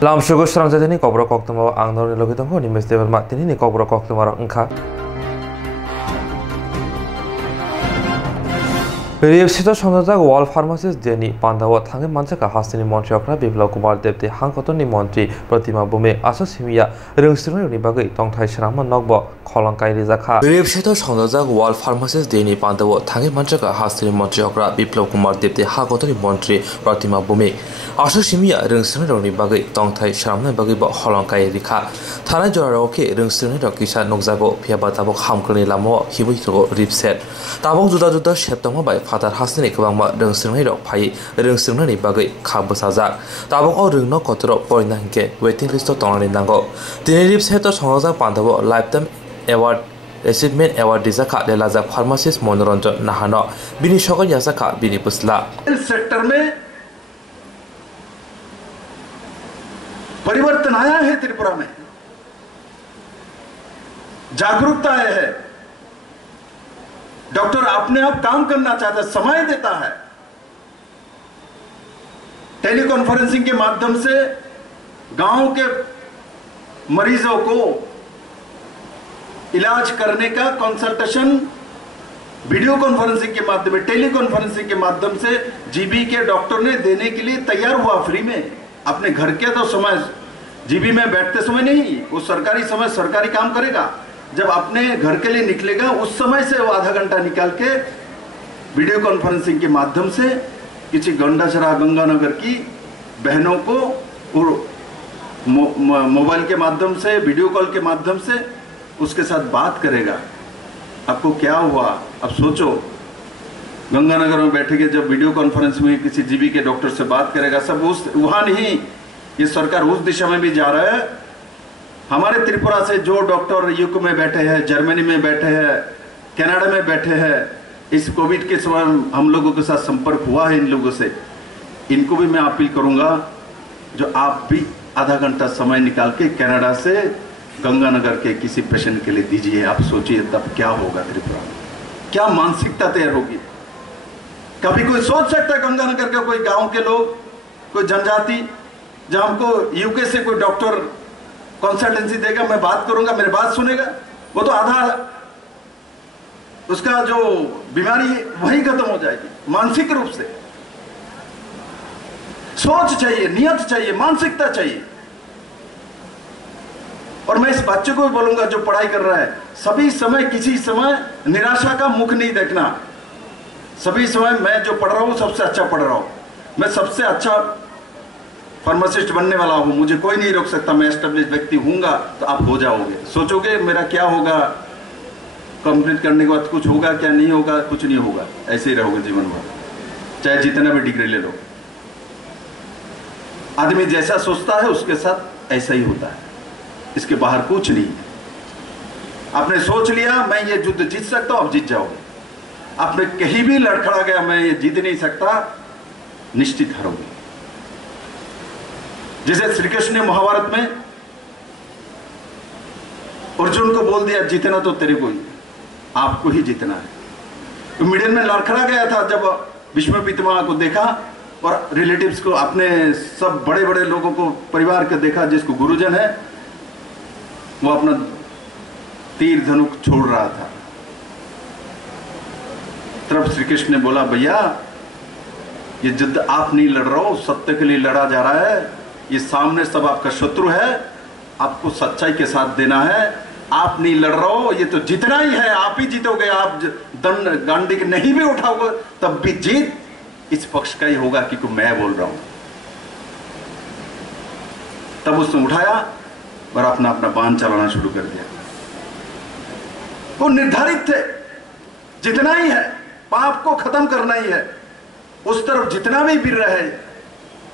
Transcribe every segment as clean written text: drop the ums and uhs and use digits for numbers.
Lam sugu serang jadi ni kobra koktu mau ang nol logi tunggu ni mesti bermati ni kobra koktu marang engkau. Reepsito sonjak wall pharmacist jeni pandawa thange manchaka hasini montri okra Biplab Kumar Debte hangkotoni montri Pratima Bhumi aso simia reungsirni ni bagai tongthai srama nokbo kholangkai rijaka. Reepsito sonjak wall pharmacist jeni pandawa thange manchaka hasini montri okra Biplab Kumar Debte hangkotoni montri Pratima Bhumi aso simia reungsirni ni bagai tongthai srama bagai bo kholangkai rika. Thana jorarok reungsirni kisa nokjago phiaba tabok hamkroni lamo hibuito reepset. Tabok juda septama bai Fatar hasni kebangma reungsirnai rok phai reungsirnani bagai khab sajak tabok o rungno kotro poina hingke waiting list tonani nango tini reepset songjak pandabo lifetime award achievement award dijaka lelajak pharmacist Monoranjan Nahano bini sokol yasaka bini pusla इस sector में परिवर्तन आया है। त्रिपुरा में जागरूकता आया है। Doctor अपने आप काम करना चाहता है, समय देता है। टेलीकॉन्फ्रेंसिंग के माध्यम से गांव के मरीजों को इलाज करने का कंसल्टेशन वीडियो कॉन्फ्रेंसिंग के माध्यम में, टेलीकॉन्फ्रेंसिंग के माध्यम से जीबी के डॉक्टर ने देने के लिए तैयार हुआ फ्री में। अपने घर के तो समय जीबी में बैठते समय नहीं, वो सरकारी समय सरकारी काम करेगा। जब अपने घर के लिए निकलेगा उस समय से वो आधा घंटा निकाल के वीडियो कॉन्फ्रेंसिंग के माध्यम से किसी गंडाचरा गंगानगर की बहनों को मोबाइल के माध्यम से, वीडियो कॉल के माध्यम से उसके साथ बात करेगा। आपको क्या हुआ, अब सोचो। गंगानगर में बैठे के जब वीडियो कॉन्फ्रेंस में किसी जीबी के डॉक्टर से बात करेगा, सब उस वहाँ नहीं, ये सरकार उस दिशा में भी जा रहा है। हमारे त्रिपुरा से जो डॉक्टर यूके में बैठे हैं, जर्मनी में बैठे हैं, कनाडा में बैठे हैं, इस कोविड के समय हम लोगों के साथ संपर्क हुआ है इन लोगों से, इनको भी मैं अपील करूंगा जो आप भी आधा घंटा समय निकाल के कनाडा से गंगानगर के किसी पेशेंट के लिए दीजिए। आप सोचिए तब क्या होगा त्रिपुरा में, क्या मानसिकता तैयार होगी। कभी कोई सोच सकता है गंगानगर के कोई गांव के लोग, कोई जनजाति, जब हमको यूके से कोई डॉक्टर कंसल्टेंसी देगा, मैं बात करूंगा, मेरी बात सुनेगा, वो तो आधा उसका जो बीमारी वही खत्म हो जाएगी। मानसिक रूप से सोच चाहिए, नियत चाहिए, मानसिकता चाहिए। और मैं इस बच्चे को भी बोलूंगा जो पढ़ाई कर रहा है, सभी समय किसी समय निराशा का मुख नहीं देखना। सभी समय मैं जो पढ़ रहा हूं सबसे अच्छा पढ़ रहा हूं, मैं सबसे अच्छा फार्मासिस्ट बनने वाला हूं, मुझे कोई नहीं रोक सकता। मैं एस्टेब्लिश व्यक्ति हूंगा तो आप हो जाओगे। सोचोगे मेरा क्या होगा, कंप्लीट करने के बाद कुछ होगा, क्या नहीं होगा, कुछ नहीं होगा, ऐसे ही रहोगे जीवन भर, चाहे जितना भी डिग्री ले लो। आदमी जैसा सोचता है उसके साथ ऐसा ही होता है, इसके बाहर कुछ नहीं। आपने सोच लिया मैं ये युद्ध जीत सकता हूं, आप जीत जाओगे। आपने कहीं भी लड़खड़ा गया मैं ये जीत नहीं सकता, निश्चित हारोगे। जैसे श्री कृष्ण ने महाभारत में अर्जुन को बोल दिया जीतना तो तेरे को ही, आपको ही जीतना है। तो मिडिल में लड़खड़ा गया था जब भीष्म पितामह को देखा और रिलेटिव्स को, अपने सब बड़े बड़े लोगों को, परिवार को देखा, जिसको गुरुजन है वो अपना तीर धनुक छोड़ रहा था। तब श्री कृष्ण ने बोला भैया ये युद्ध आप नहीं लड़ रहे हो, सत्य के लिए लड़ा जा रहा है। ये सामने सब आपका शत्रु है, आपको सच्चाई के साथ देना है। आप नहीं लड़ रहे हो, ये तो जीतना ही है, आप ही जीतोगे। आप दंड गांडी नहीं भी उठाओगे तब भी जीत इस पक्ष का ही होगा क्योंकि मैं बोल रहा हूं। तब उसने उठाया और अपना अपना बाण चलाना शुरू कर दिया। वो निर्धारित थे, जितना ही है, पाप को खत्म करना ही है। उस तरफ जितना भी वीर रहे,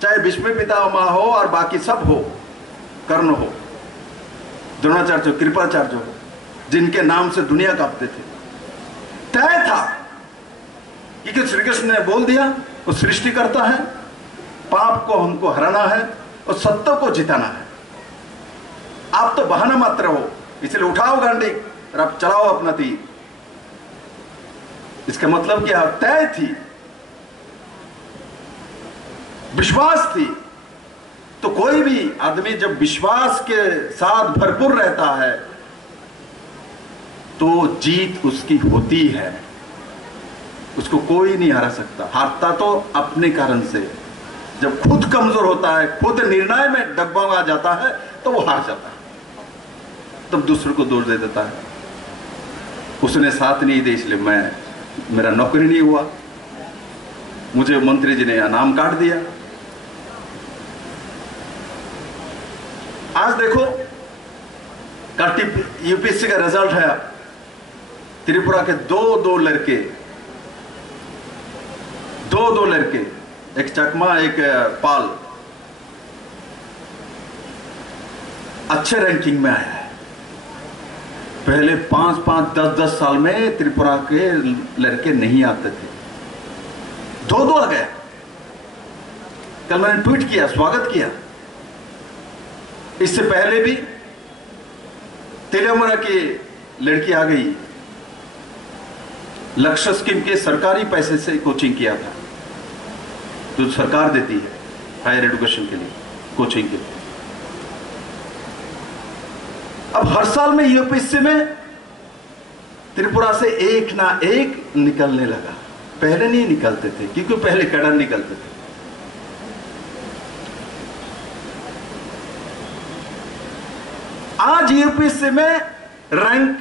चाहे भीष्म पितामह हो और बाकी सब हो, कर्ण हो, द्रोणाचार्य हो, कृपाचार्य हो, जिनके नाम से दुनिया कांपते थे, तय था क्योंकि श्री कृष्ण ने बोल दिया वो सृष्टि करता है, पाप को हमको हराना है और सत्य को जिताना है। आप तो बहाना मात्र हो, इसलिए उठाओ गांडी और आप चलाओ अपना तीर। इसका मतलब क्या, तय थी, विश्वास थी, तो कोई भी आदमी जब विश्वास के साथ भरपूर रहता है तो जीत उसकी होती है, उसको कोई नहीं हरा सकता। हारता तो अपने कारण से, जब खुद कमजोर होता है, खुद निर्णय में डगमगा जाता है तो वो हार जाता है, तब दूसरे को दोष दे देता है, उसने साथ नहीं दे इसलिए मेरा नौकरी नहीं हुआ, मुझे मंत्री जी ने नाम काट दिया। आज देखो यूपीएससी का रिजल्ट है, त्रिपुरा के दो लड़के, एक चकमा एक पाल, अच्छे रैंकिंग में आया है। पहले 5-5, 10-10 साल में त्रिपुरा के लड़के नहीं आते थे, दो आ गए। कल मैंने ट्वीट किया, स्वागत किया। इससे पहले भी तेलंगाना की लड़की आ गई, लक्ष्य स्कीम के सरकारी पैसे से कोचिंग किया था, जो सरकार देती है हायर एजुकेशन के लिए, कोचिंग के लिए। अब हर साल में यूपीएससी में त्रिपुरा से एक ना एक निकलने लगा। पहले नहीं निकलते थे क्योंकि पहले कैडर निकलते थे। आज यूपीएससी में रैंक,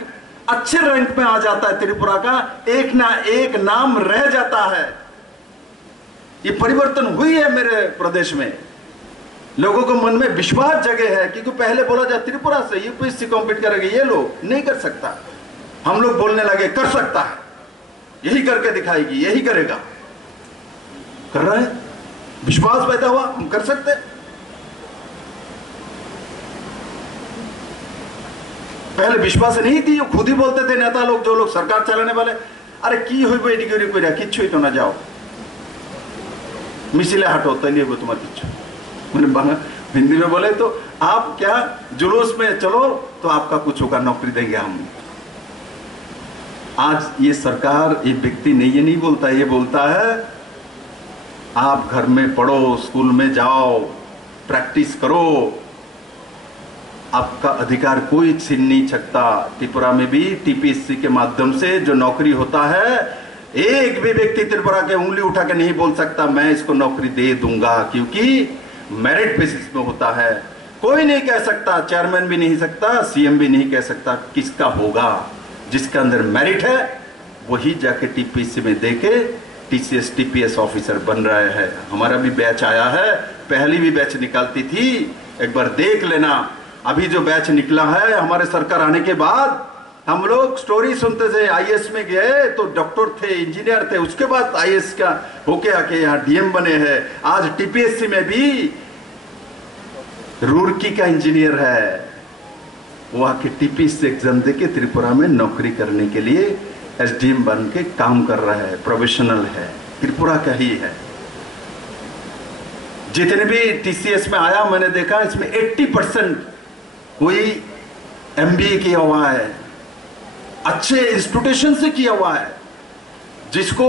अच्छे रैंक में आ जाता है त्रिपुरा का, एक ना एक नाम रह जाता है। ये परिवर्तन हुई है मेरे प्रदेश में, लोगों को मन में विश्वास जगे है। क्योंकि पहले बोला जाए त्रिपुरा से यूपीएससी कॉम्पीट करेगा, ये लोग नहीं कर सकता। हम लोग बोलने लगे कर सकता है, यही करके दिखाएगी, यही करेगा। कर रहे हैं, विश्वास पैदा हुआ, हम कर सकते हैं। पहले विश्वास नहीं थी, खुद ही बोलते थे नेता लोग, जो लोग सरकार चलाने वाले, अरे की हुई बेटी की कोई किच्छु तो ना जाओ, मिसिले हटो तली हो तुम्हारी किच्छु। मैंने हिंदी में बोले तो आप क्या जुलूस में चलो तो आपका कुछ होगा, नौकरी देंगे हम। आज ये सरकार, ये व्यक्ति नहीं, ये नहीं बोलता, ये बोलता है आप घर में पढ़ो, स्कूल में जाओ, प्रैक्टिस करो, आपका अधिकार कोई छीन नहीं सकता। त्रिपुरा में भी टीपीएससी के माध्यम से जो नौकरी होता है, एक भी व्यक्ति त्रिपुरा के उंगली उठा के नहीं बोल सकता मैं इसको नौकरी दे दूंगा, क्योंकि मेरिट बेसिस में होता है। कोई नहीं कह सकता, चेयरमैन भी नहीं सकता, सीएम भी नहीं कह सकता किसका होगा। जिसके अंदर मेरिट है वही जाके टीपीएससी में देके टीसीएस टीपीएस ऑफिसर बन रहे हैं। हमारा भी बैच आया है, पहली भी बैच निकालती थी, एक बार देख लेना। अभी जो बैच निकला है हमारे सरकार आने के बाद, हम लोग स्टोरी सुनते थे, आईएएस में गए तो डॉक्टर थे, इंजीनियर थे, उसके बाद आईएएस का होके आके यहाँ डीएम बने हैं। आज टीपीएससी में भी रुड़की का इंजीनियर है, वो आके टीपीएससी एग्जाम देके त्रिपुरा में नौकरी करने के लिए एसडीएम बन के काम कर रहा है, प्रोफेशनल है, त्रिपुरा का ही है। जितने भी टीसीएस में आया मैंने देखा, इसमें 80% कोई एमबीए किया हुआ है, अच्छे इंस्टीट्यूशन से किया हुआ है, जिसको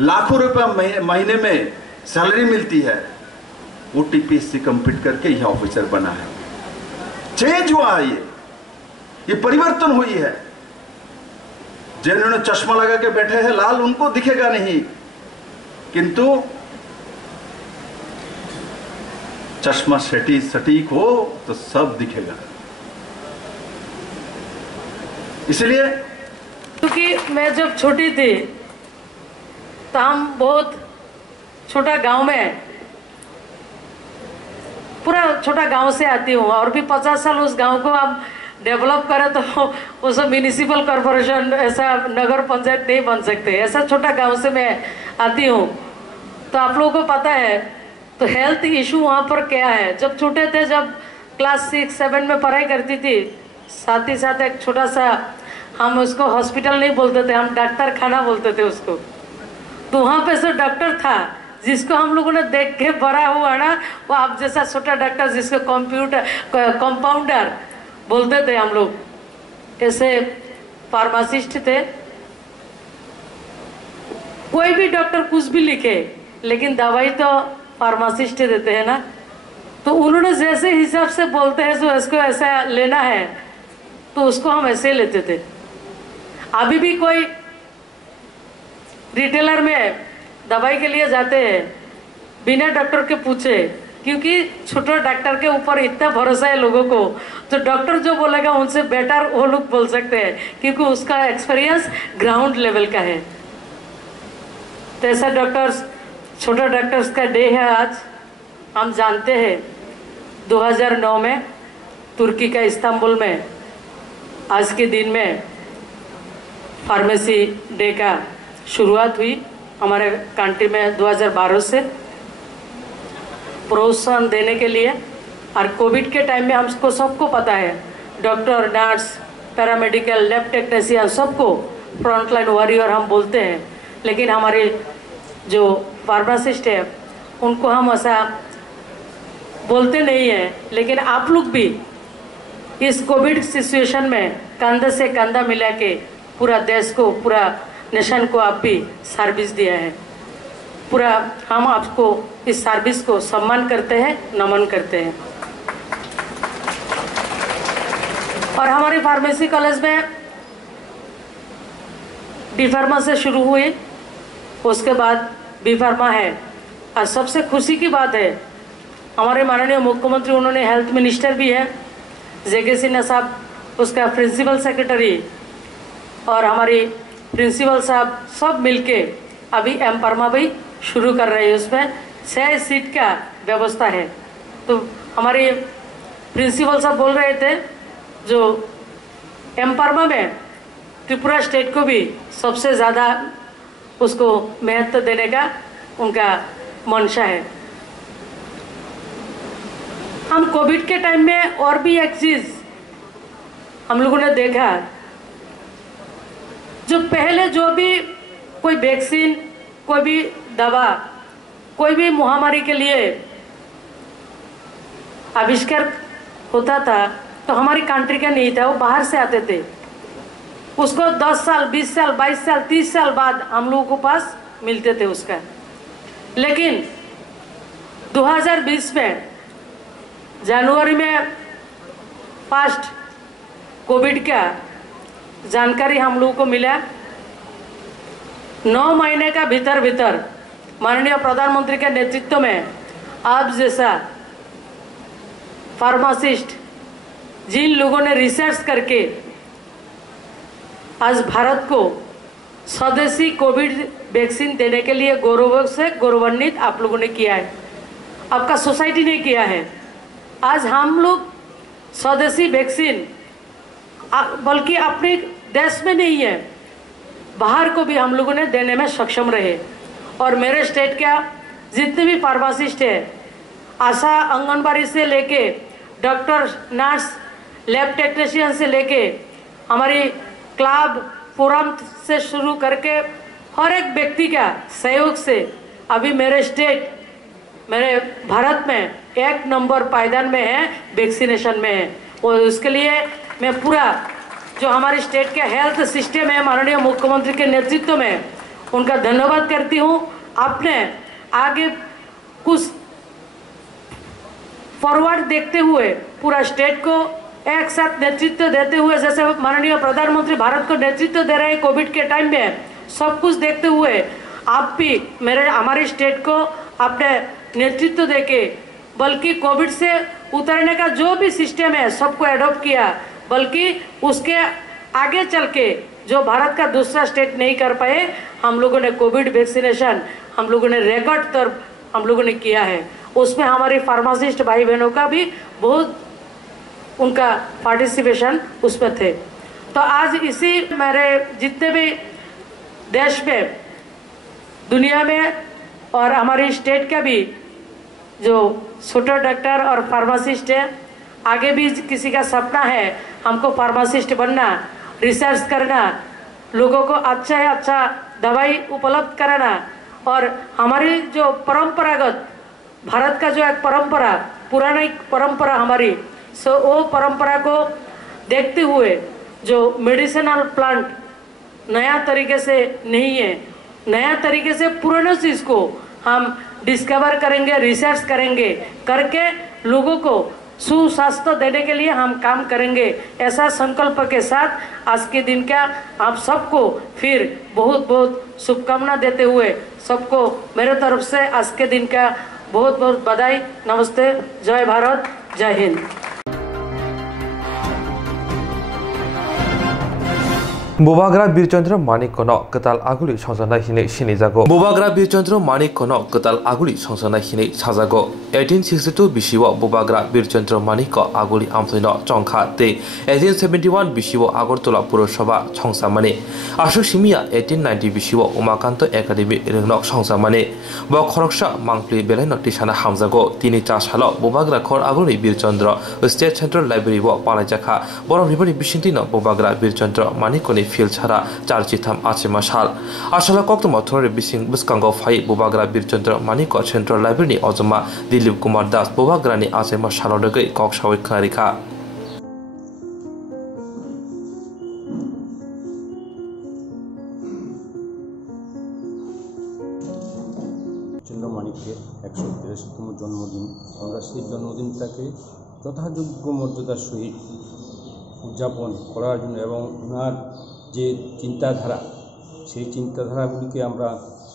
लाखों रुपए महीने में सैलरी मिलती है, वो टीपीएससी कंप्लीट करके यह ऑफिसर बना है। चेंज हुआ है, ये परिवर्तन हुई है। जिन्होंने चश्मा लगा के बैठे हैं लाल, उनको दिखेगा नहीं, किंतु चश्मा सटीक हो तो सब दिखेगा। इसलिए क्योंकि मैं जब छोटी थी तो हम बहुत छोटा गांव में, पूरा छोटा गांव से आती हूँ, और भी 50 साल उस गांव को आप डेवलप करें तो उस म्यूनिसिपल कॉरपोरेशन, ऐसा नगर पंचायत नहीं बन सकते। ऐसा छोटा गांव से मैं आती हूँ, तो आप लोगों को पता है तो हेल्थ इशू वहाँ पर क्या है। जब छोटे थे, जब क्लास 6-7 में पढ़ाई करती थी, साथ ही साथ एक छोटा सा, हम उसको हॉस्पिटल नहीं बोलते थे, हम डॉक्टर खाना बोलते थे उसको। तो वहाँ पे सो डॉक्टर था जिसको हम लोगों ने देख के बड़ा हुआ ना, वो आप जैसा छोटा डॉक्टर जिसको कंपाउंडर बोलते थे हम लोग। ऐसे फार्मासिस्ट थे, कोई भी डॉक्टर कुछ भी लिखे लेकिन दवाई तो फार्मासिस्ट देते हैं ना। तो उन्होंने जैसे हिसाब से बोलते हैं जो इसको ऐसा लेना है तो उसको हम ऐसे लेते थे। अभी भी कोई रिटेलर में दवाई के लिए जाते हैं बिना डॉक्टर के पूछे, क्योंकि छोटे डॉक्टर के ऊपर इतना भरोसा है लोगों को, तो डॉक्टर जो बोलेगा उनसे बेटर वो लोग बोल सकते हैं, क्योंकि उसका एक्सपीरियंस ग्राउंड लेवल का है। तो ऐसा डॉक्टर्स, छोटे डॉक्टर्स का डे है आज। हम जानते हैं 2009 में तुर्की का इस्तांबुल में आज के दिन में फार्मेसी डे का शुरुआत हुई हमारे कंट्री में 2012 से प्रोत्साहन देने के लिए। और कोविड के टाइम में हमको सबको पता है doctor, nurse, paramedical, lab technician सबको फ्रंटलाइन वॉरियर हम बोलते हैं, लेकिन हमारे जो फार्मासिस्ट है उनको हम ऐसा बोलते नहीं हैं। लेकिन आप लोग भी इस कोविड सिचुएशन में कंधे से कंधा मिला के पूरा देश को, पूरा नेशन को आप भी सर्विस दिया है। पूरा हम आपको इस सर्विस को सम्मान करते हैं, नमन करते हैं। और हमारी फार्मेसी कॉलेज में डी फार्मा से शुरू हुई, उसके बाद बी फार्मा है। और सबसे खुशी की बात है हमारे माननीय मुख्यमंत्री, उन्होंने हेल्थ मिनिस्टर भी है, जेके सिन्हा साहब उसका प्रिंसिपल सेक्रेटरी और हमारी प्रिंसिपल साहब सब मिलके अभी एम फार्मा भी शुरू कर रहे हैं। उसमें 6 सीट का व्यवस्था है। तो हमारे प्रिंसिपल साहब बोल रहे थे जो एम फार्मा में त्रिपुरा स्टेट को भी सबसे ज़्यादा उसको महत्व देने का उनका मंशा है। हम कोविड के टाइम में और भी एक चीज़ हम लोगों ने देखा, जो पहले जो भी कोई वैक्सीन, कोई भी दवा, कोई भी महामारी के लिए आविष्कार होता था तो हमारी कंट्री का नहीं था, वो बाहर से आते थे। उसको 10 साल, 20 साल, 22 साल, 30 साल बाद हम लोगों को पास मिलते थे उसका। लेकिन 2020 में जनवरी में फर्स्ट कोविड का जानकारी हम लोगों को मिला। 9 महीने का भीतर माननीय प्रधानमंत्री के नेतृत्व में आप जैसा फार्मासिस्ट, जिन लोगों ने रिसर्च करके आज भारत को स्वदेशी कोविड वैक्सीन देने के लिए गौरव से गौरवान्वित आप लोगों ने किया है, आपका सोसाइटी ने किया है। आज हम लोग स्वदेशी वैक्सीन बल्कि अपने देश में नहीं है, बाहर को भी हम लोगों ने देने में सक्षम रहे। और मेरे स्टेट का जितने भी फार्मासिस्ट है, आशा आंगनबाड़ी से लेके डॉक्टर, नर्स, लैब टेक्नीशियन से लेके हमारी क्लब, फोरम से शुरू करके हर एक व्यक्ति का सहयोग से अभी मेरे स्टेट, मेरे भारत में 1 नंबर पायदान में है, वैक्सीनेशन में है। और उसके लिए मैं पूरा जो हमारे स्टेट के हेल्थ सिस्टम है, माननीय मुख्यमंत्री के नेतृत्व में उनका धन्यवाद करती हूँ। आपने आगे कुछ फॉरवर्ड देखते हुए पूरा स्टेट को एक साथ नेतृत्व देते हुए, जैसे माननीय प्रधानमंत्री भारत को नेतृत्व दे रहे हैं कोविड के टाइम में, सब कुछ देखते हुए आप भी हमारे स्टेट को आपने नेतृत्व देके, बल्कि कोविड से उतरने का जो भी सिस्टम है सबको अडॉप्ट किया, बल्कि उसके आगे चल के जो भारत का दूसरा स्टेट नहीं कर पाए, हम लोगों ने कोविड वैक्सीनेशन हम लोगों ने रिकॉर्ड तौर हम लोगों ने किया है। उसमें हमारे फार्मासिस्ट भाई बहनों का भी बहुत उनका पार्टिसिपेशन उसमें थे। तो आज इसी मेरे जितने भी देश में, दुनिया में और हमारी स्टेट का भी जो छोटे डॉक्टर और फार्मासिस्ट है, आगे भी किसी का सपना है हमको फार्मासिस्ट बनना, रिसर्च करना, लोगों को अच्छा है अच्छा दवाई उपलब्ध कराना, और हमारी जो परंपरागत भारत का जो एक परंपरा, पुरानी परंपरा हमारी, वो परंपरा को देखते हुए जो मेडिसिनल प्लांट नया तरीके से नहीं है, नया तरीके से पुराने चीज़ को हम डिस्कवर करेंगे, रिसर्च करेंगे, करके लोगों को सुस्वास्थ्य देने के लिए हम काम करेंगे। ऐसा संकल्प के साथ आज के दिन का आप सबको फिर बहुत बहुत शुभकामना देते हुए सबको मेरे तरफ से आज के दिन का बहुत बहुत बधाई। नमस्ते, जय भारत, जय हिंद। बुबाग्रा बीरचंद्र मानिक कनो कताल आगुली संजना हिने सिनिजागो बुबाग्रा बीरचंद्र मानिक कनो कताल आगुली संजना हिने साजागो 1862 बिसिव बुबाग्रा बीरचंद्र मानिक आगुली आमथैनो चंखा ते 1871 बिसिव आगरतला पुरसभा संसामाने आशु सिमिया 1890 बिसिव उमाकान्त एकाडेमी रेंगनक संसामाने ब खरकसा मांगप्ली बेलाइनो टिसाना हामजागो तिनि चासालो बुबाग्रा खर आगुली बीरचंद्र स्टेट सेंट्रल लाइब्रेरी व पालाइजाखा बरम रिबनि बिसिंतिनो बुबाग्रा बीरचंद्र मानिकनि फिल्ड छारा चारचिथाम आचेमा साल आसाला कक्तमा थोरे बिसिं बिस्कांगो फाइ बुबाग्रा बीरचंद्र मानिक सेंट्रल लाइब्रेरी अजमा दिलीप कुमार दास बुबाग्रानि आचेमा सालदगै कक्सावै खारिखा चंद्र मानिकेर 183तम जन्मदिन আমরা সেই জন্মদিনটাকে যথাযোগ্য মর্যাদার সহিত উদযাপন করার জন্য এবং ওনার যে চিন্তাধারা সেই চিন্তাধারাগুলিকে আমরা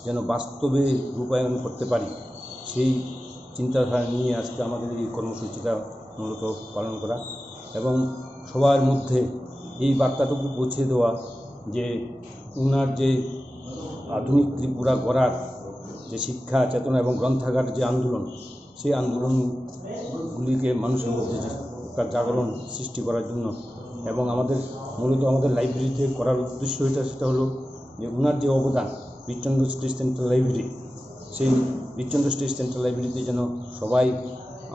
যেন বাস্তবে রূপায়ণ করতে পারি সেই চিন্তাধারা নিয়ে আজকে আমাদের এই কর্মসূচিটা মূলত পালন করা এবং সবার মধ্যে এই বার্তাটুকু পৌঁছে দেওয়া যে ওনার যে আধুনিক ত্রিপুরা গড়ার যে শিক্ষা চেতনা এবং গ্রন্থাগার যে আন্দোলন সেই আন্দোলনগুলিকে মানুষের মধ্যে যে একটা জাগরণ সৃষ্টি করার জন্য এবং আমাদের মূলত আমাদের লাইব্রেরিতে করার উদ্দেশ্য সেটা হলো যে ওনার যে অবদান বীরচন্দ্র স্টেট সেন্ট্রাল লাইব্রেরি সেই বীরচন্দ্র স্টেট সেন্ট্রাল লাইব্রেরিতে যেন সবাই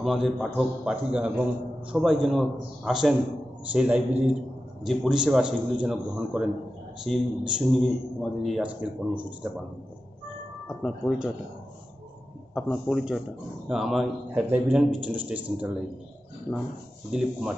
আমাদের পাঠক পাঠিকা এবং সবাই যেন আসেন সেই লাইব্রেরির যে পরিষেবা সেগুলি যেন গ্রহণ করেন সেই উদ্দেশ্য নিয়ে আমাদের এই আজকের কর্মসূচিটা পালন করি। আপনার পরিচয়টা আমার head librarian Birchandra state central library নাম Dilip Kumar.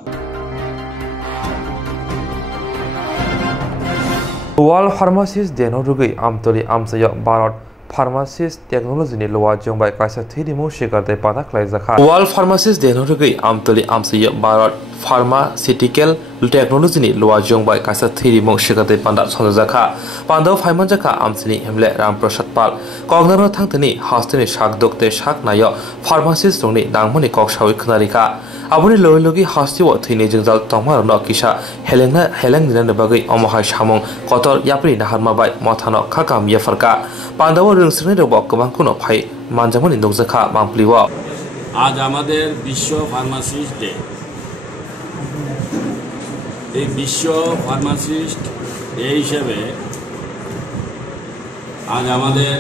World Pharmacist Deno Rugi Amtoli Amsayo Barot Pharmacist Technology ni Lowa Jongbai Kaisa Thidimu Shikarte Pana Klaizakha World Pharmacist Deno Rugi Amtoli Amsayo Barot Pharmaceutical Technology ni Lowa Jongbai Kaisa Thidimu Shikarte Pana Sonjaka Pando Phaimanjaka Amsini Hemle Ramprasad Pal Kognaro Thangtani Hastini Shak Dokte Shak Nayo Pharmacist Rongni Dangmoni Kokshawi Knarika Abuni logi hastiwa thini jingjal tongmar no kisha heleng dinan bagai omohai samong kotor yapri naharma bai mothano khakam yafarka pandawo ringsrene robok kobang kuno phai manjamoni nokjakha mangpliwa আজ আমাদের বিশ্ব pharmacist day. এই বিশ্ব pharmacist day হিসেবে আজ আমাদের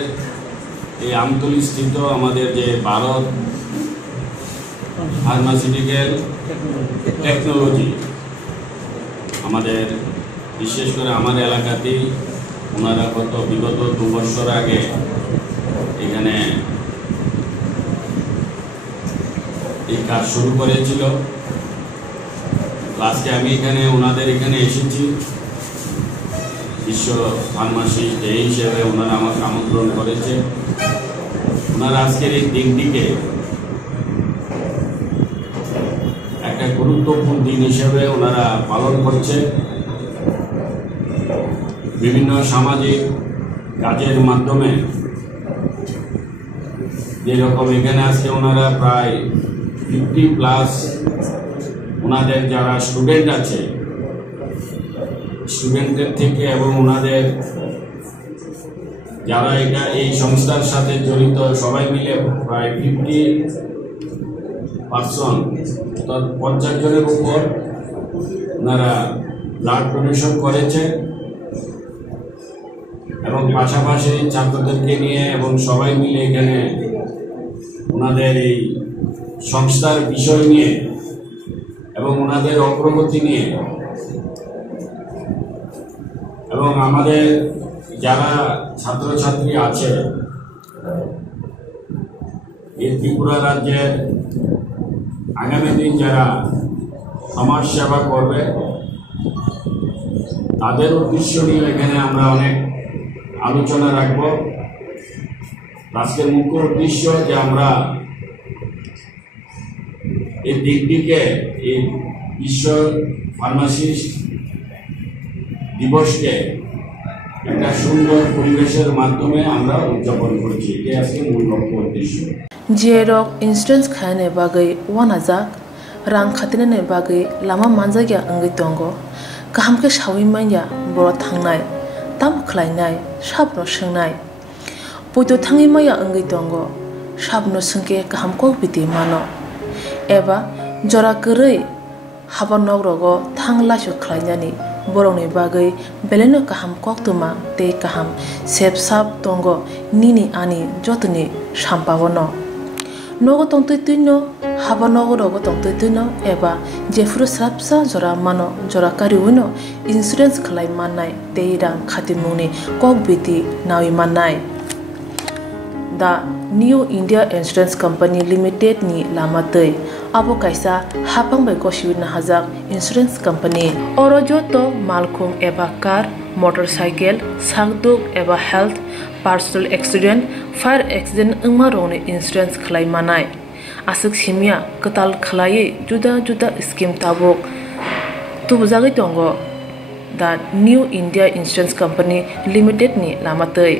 এই আমতলী স্থিত আমাদের যে ভারত ফার্মাসিউটিক্যাল টেকনোলজি আমাদের বিশেষ করে আমার এলাকাতেই ওনারা বিগত 2 বছর আগে এখানে এই কাজ শুরু করেছিল। আজকে আমি ওনাদের এখানে এসেছি বিশ্ব ফার্মাসিস্ট ডে হিসেবে ওনারা আমাকে আমন্ত্রণ করেছে। ওনারা আজকের এই দিনটিকে একটা গুরুত্বপূর্ণ দিন হিসেবে ওনারা পালন করছে। বিভিন্ন সামাজিক কাজের মাধ্যমে যেরকম এখানে আজকে ওনারা প্রায় 50+ ওনাদের যারা স্টুডেন্ট আছে স্টুডেন্টদের থেকে এবং ওনাদের যারা এই সংস্থার সাথে জড়িত সবাই মিলে প্রায় 50% 50 জনের উপর ওনারা ব্লাড ডোনেশন করেছে এবং পাশাপাশি ছাত্রদেরকে নিয়ে এবং সবাই মিলে এখানে ওনাদের এই সংস্থার বিষয় নিয়ে এবং ওনাদের অগ্রগতি নিয়ে এবং আমাদের যারা ছাত্রছাত্রী আছে এই ত্রিপুরা রাজ্যের আগামী দিন যারা সমাজ সেবা করবে তাদের উদ্দেশ্য নিয়ে এখানে আমরা অনেক আলোচনা রাখব। আজকের মুখ্য উদ্দেশ্য যে আমরা এই দিকটিকে এই বিশ্ব ফার্মাসিস্ট দিবসকে একটা সুন্দর পরিবেশের মাধ্যমে আমরা উদযাপন করছি। এটাই আজকে মূল লক্ষ্য উদ্দেশ্য। জিরক ইন্স্যুরেন্স খায়নে বাগৈ ওয়ানাজাক রাং খাতিনে বাগৈ লাमा मानजागिया अंगै दंगो गाहामके सावै माइया बर' थांनाय ताम खलायनाय साबनो सोंनाय बयदो थाङै माइया अंगै दंगो साबनो सोंके गाहामको बिदि मानो एबा जरा गोरै हाबा नगरगो थां लासु खलायनानै बर'नि बागै बेलेनो गाहाम कक्तुमा ते गाहाम सेब साब दंगो निनि आनि जतनि साम्पावनो नगो तंतैनो हाबा नगरगो तंतैनो एबा जेफुर स्राबसा जरा मानो जरा कारिउनो इन्सुरेन्स खलाय माननाय ते रां खातिमुनि कक बिदि नावि माननाय दा New India Insurance Company limited नि लामातै आबो कायसा हापांबाय गसिबिना हाजाक इंश्योरेंस कंपनी अरजो तो मालखुम एबा कार मोटरसाइकेल सागदुक एबा health personal accident fire accident अंगमा रोने इंश्योरेंस खलाय मानाय आसक सिमिया कताल खलायै जुदा जुदा स्कीम ताबोक तुबजागै दंगो दा New India Insurance Company limited नि लामातै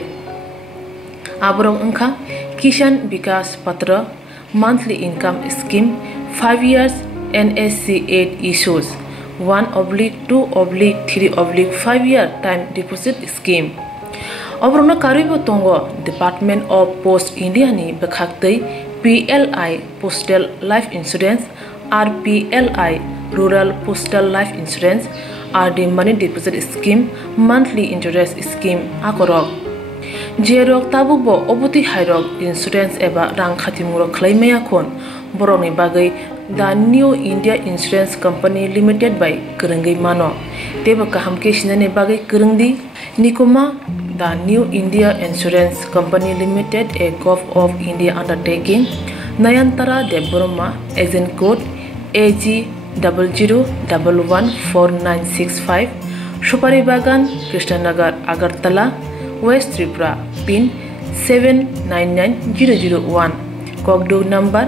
आबरं अंखा किसान विकास पत्र monthly income scheme 5 years NSC 8 issues 1/2/3/5 year time deposit scheme अब्रनो कारिबो तंगो डिपार्टमेंट ऑफ पोस्ट इंडिया नि बखाक्तै PLI postal life insurance RPLI rural postal life insurance RD money deposit scheme monthly interest scheme आकरक जेरक ताबुबो अबुति हायरक इंश्योरेंस एबा रां खातिमुरो खलायमाया खन बर'नि बागै दा New India Insurance Company Limited बाय गोरोंगै मानो तेबो गाहामके सिनानै बागै गोरोंदि निकुमा दा New India Insurance Company Limited a gov of India undertaking Nayantara Debbarma agent code AG 00114965 Supari Bagan Krishnanagar Agartala west Tripura pin 799001 कॉकडो नंबर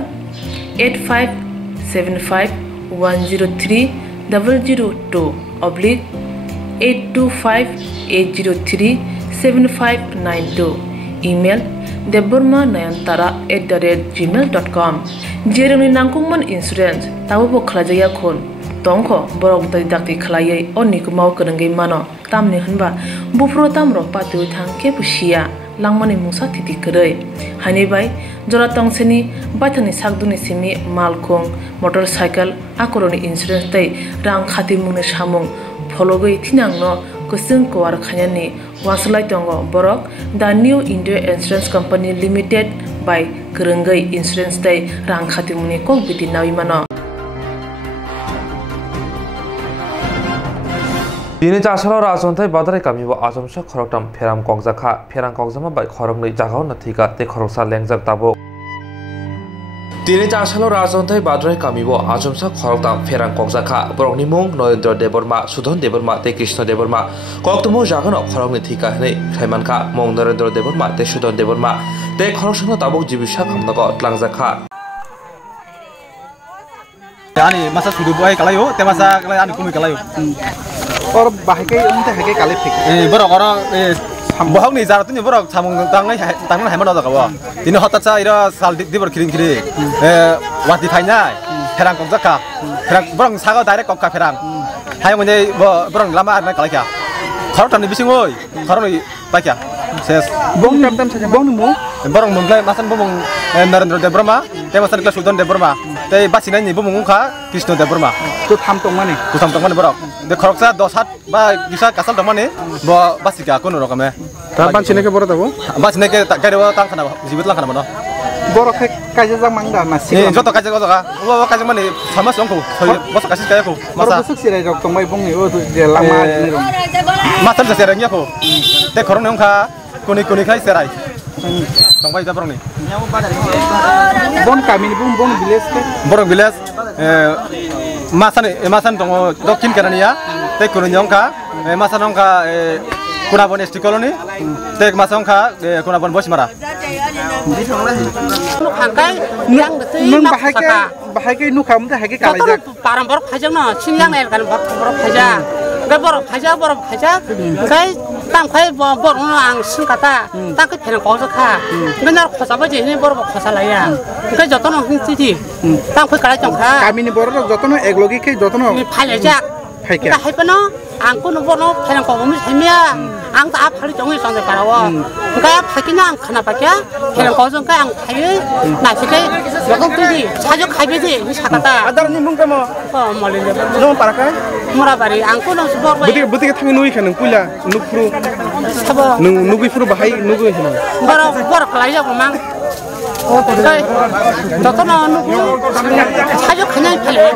85751002/8258037592 ईमेल deborma9antara@gmail.com जेरनि नांगौमोन इंश्योरेंस ताबो खलाजाया खन तंखो बरक दाक्ति खलायै अनिकुमाव गोरोंगै मानो तामनि होनबा बुफ्रो तामरो पातु थांके पुसिया लांमानि मुसा थिति करै हानिबाय जरा तंसेनि बाथानि सागदुनि सिमि मालखं मोटरसाइकेल आकरनि इंश्योरेंस तै रां खातिमुनि सामुं फलगै थिनांनो गोसों कवार खायानि वासलाय दंगो बरक दा New India Insurance Company Limited बाय गोरोंगै इंश्योरेंस तै रां खातिमुनि कक बिदि नावि मानो दिनै जासाराव राजन्थाइ बादाराय गामिबो आजमसा खरकटाम फेराम कगजाखा फेरां कगजामा बाय खरंनै जागाव नाथिका ते खरकसा लेंजाक ताबो दिनै जासाराव राजन्थाइ बादाराय गामिबो आजमसा खरकटाम फेरां कगजाखा बरकनि मुं नरेन्द्र देबबर्मा सुधन देबबर्मा ते कृष्ण देबबर्मा कक्तमो जागानाव खरंनै थिका हनै खायमानखा मुं नरेन्द्र देबबर्मा ते सुधन देबबर्मा ते खरकसंनो Tabuk जिबिसा खामनाको tlangजाखा ani masa sudu boy kalayo te masa kalay ani kumi kalayo or bahike unte hake kalay thik borok ora bohong ni jar tuni borok samung tangai tangan haimano da kawa tini hotat sa ira sal dibor kiring kiri wati thainai ferang kongzaka ferang borong saga direct kokka ferang hai mone borong lama arna kalay kya khorotani bising oi khoroni pakya ses bong tam saja bong mu borong munglai masan bong Narendra Debrama te masan kla Sudan Debrama te basinai ni bong ungkha Krishna Debrama tu tham tongmani borok de khoroksa 10 hat ba gisa kasal tongmani bo basika kono rokame ta bansine ke borok tabo bansine ke garewa tang khana jibit lang khana mono borok ke kaje jang mangda na si joto kaje goga o kaje mani sama songko bos kasis kaya ko masa borok sirai rok tongmai bong ni o de lama ni rom masan se serangnya ko te khorong ungkha kuni khai serai tongbai jabrong ni bon kami ni bon village ke borong village masan tongo dokin kanania te kunyongka masanongka kunabon esti colony te masongka kunabon bosmara nung bahai ke nu kam ta hai ke kalai jak param borok phajak na chingyang el kan borok phajak ga borok phajak kai tam khai borok na ang sin kata ta ke phena ko kha benar khosa ba je ni borok khosa la ya kai jotono hin ti tam khai kalai chong kha kami ni borok jotono eglogi ke jotono ni phale jak hai ke hai pano ang ko no bono phena ko mi themia ang ta phali chong ni song de parawa kai phakina ang khana pakya phena ko jong kai ang khai na se kai jokom ti sajo khaibe de ni sakata adar ni mung kamo mali no para kai mura bari ang ko no subor ba buti ke thangi nui khanung pula nukru sabo nugui furu bahai nugui khanung bor khalai jak mang kai jotono nuku sajo khana phale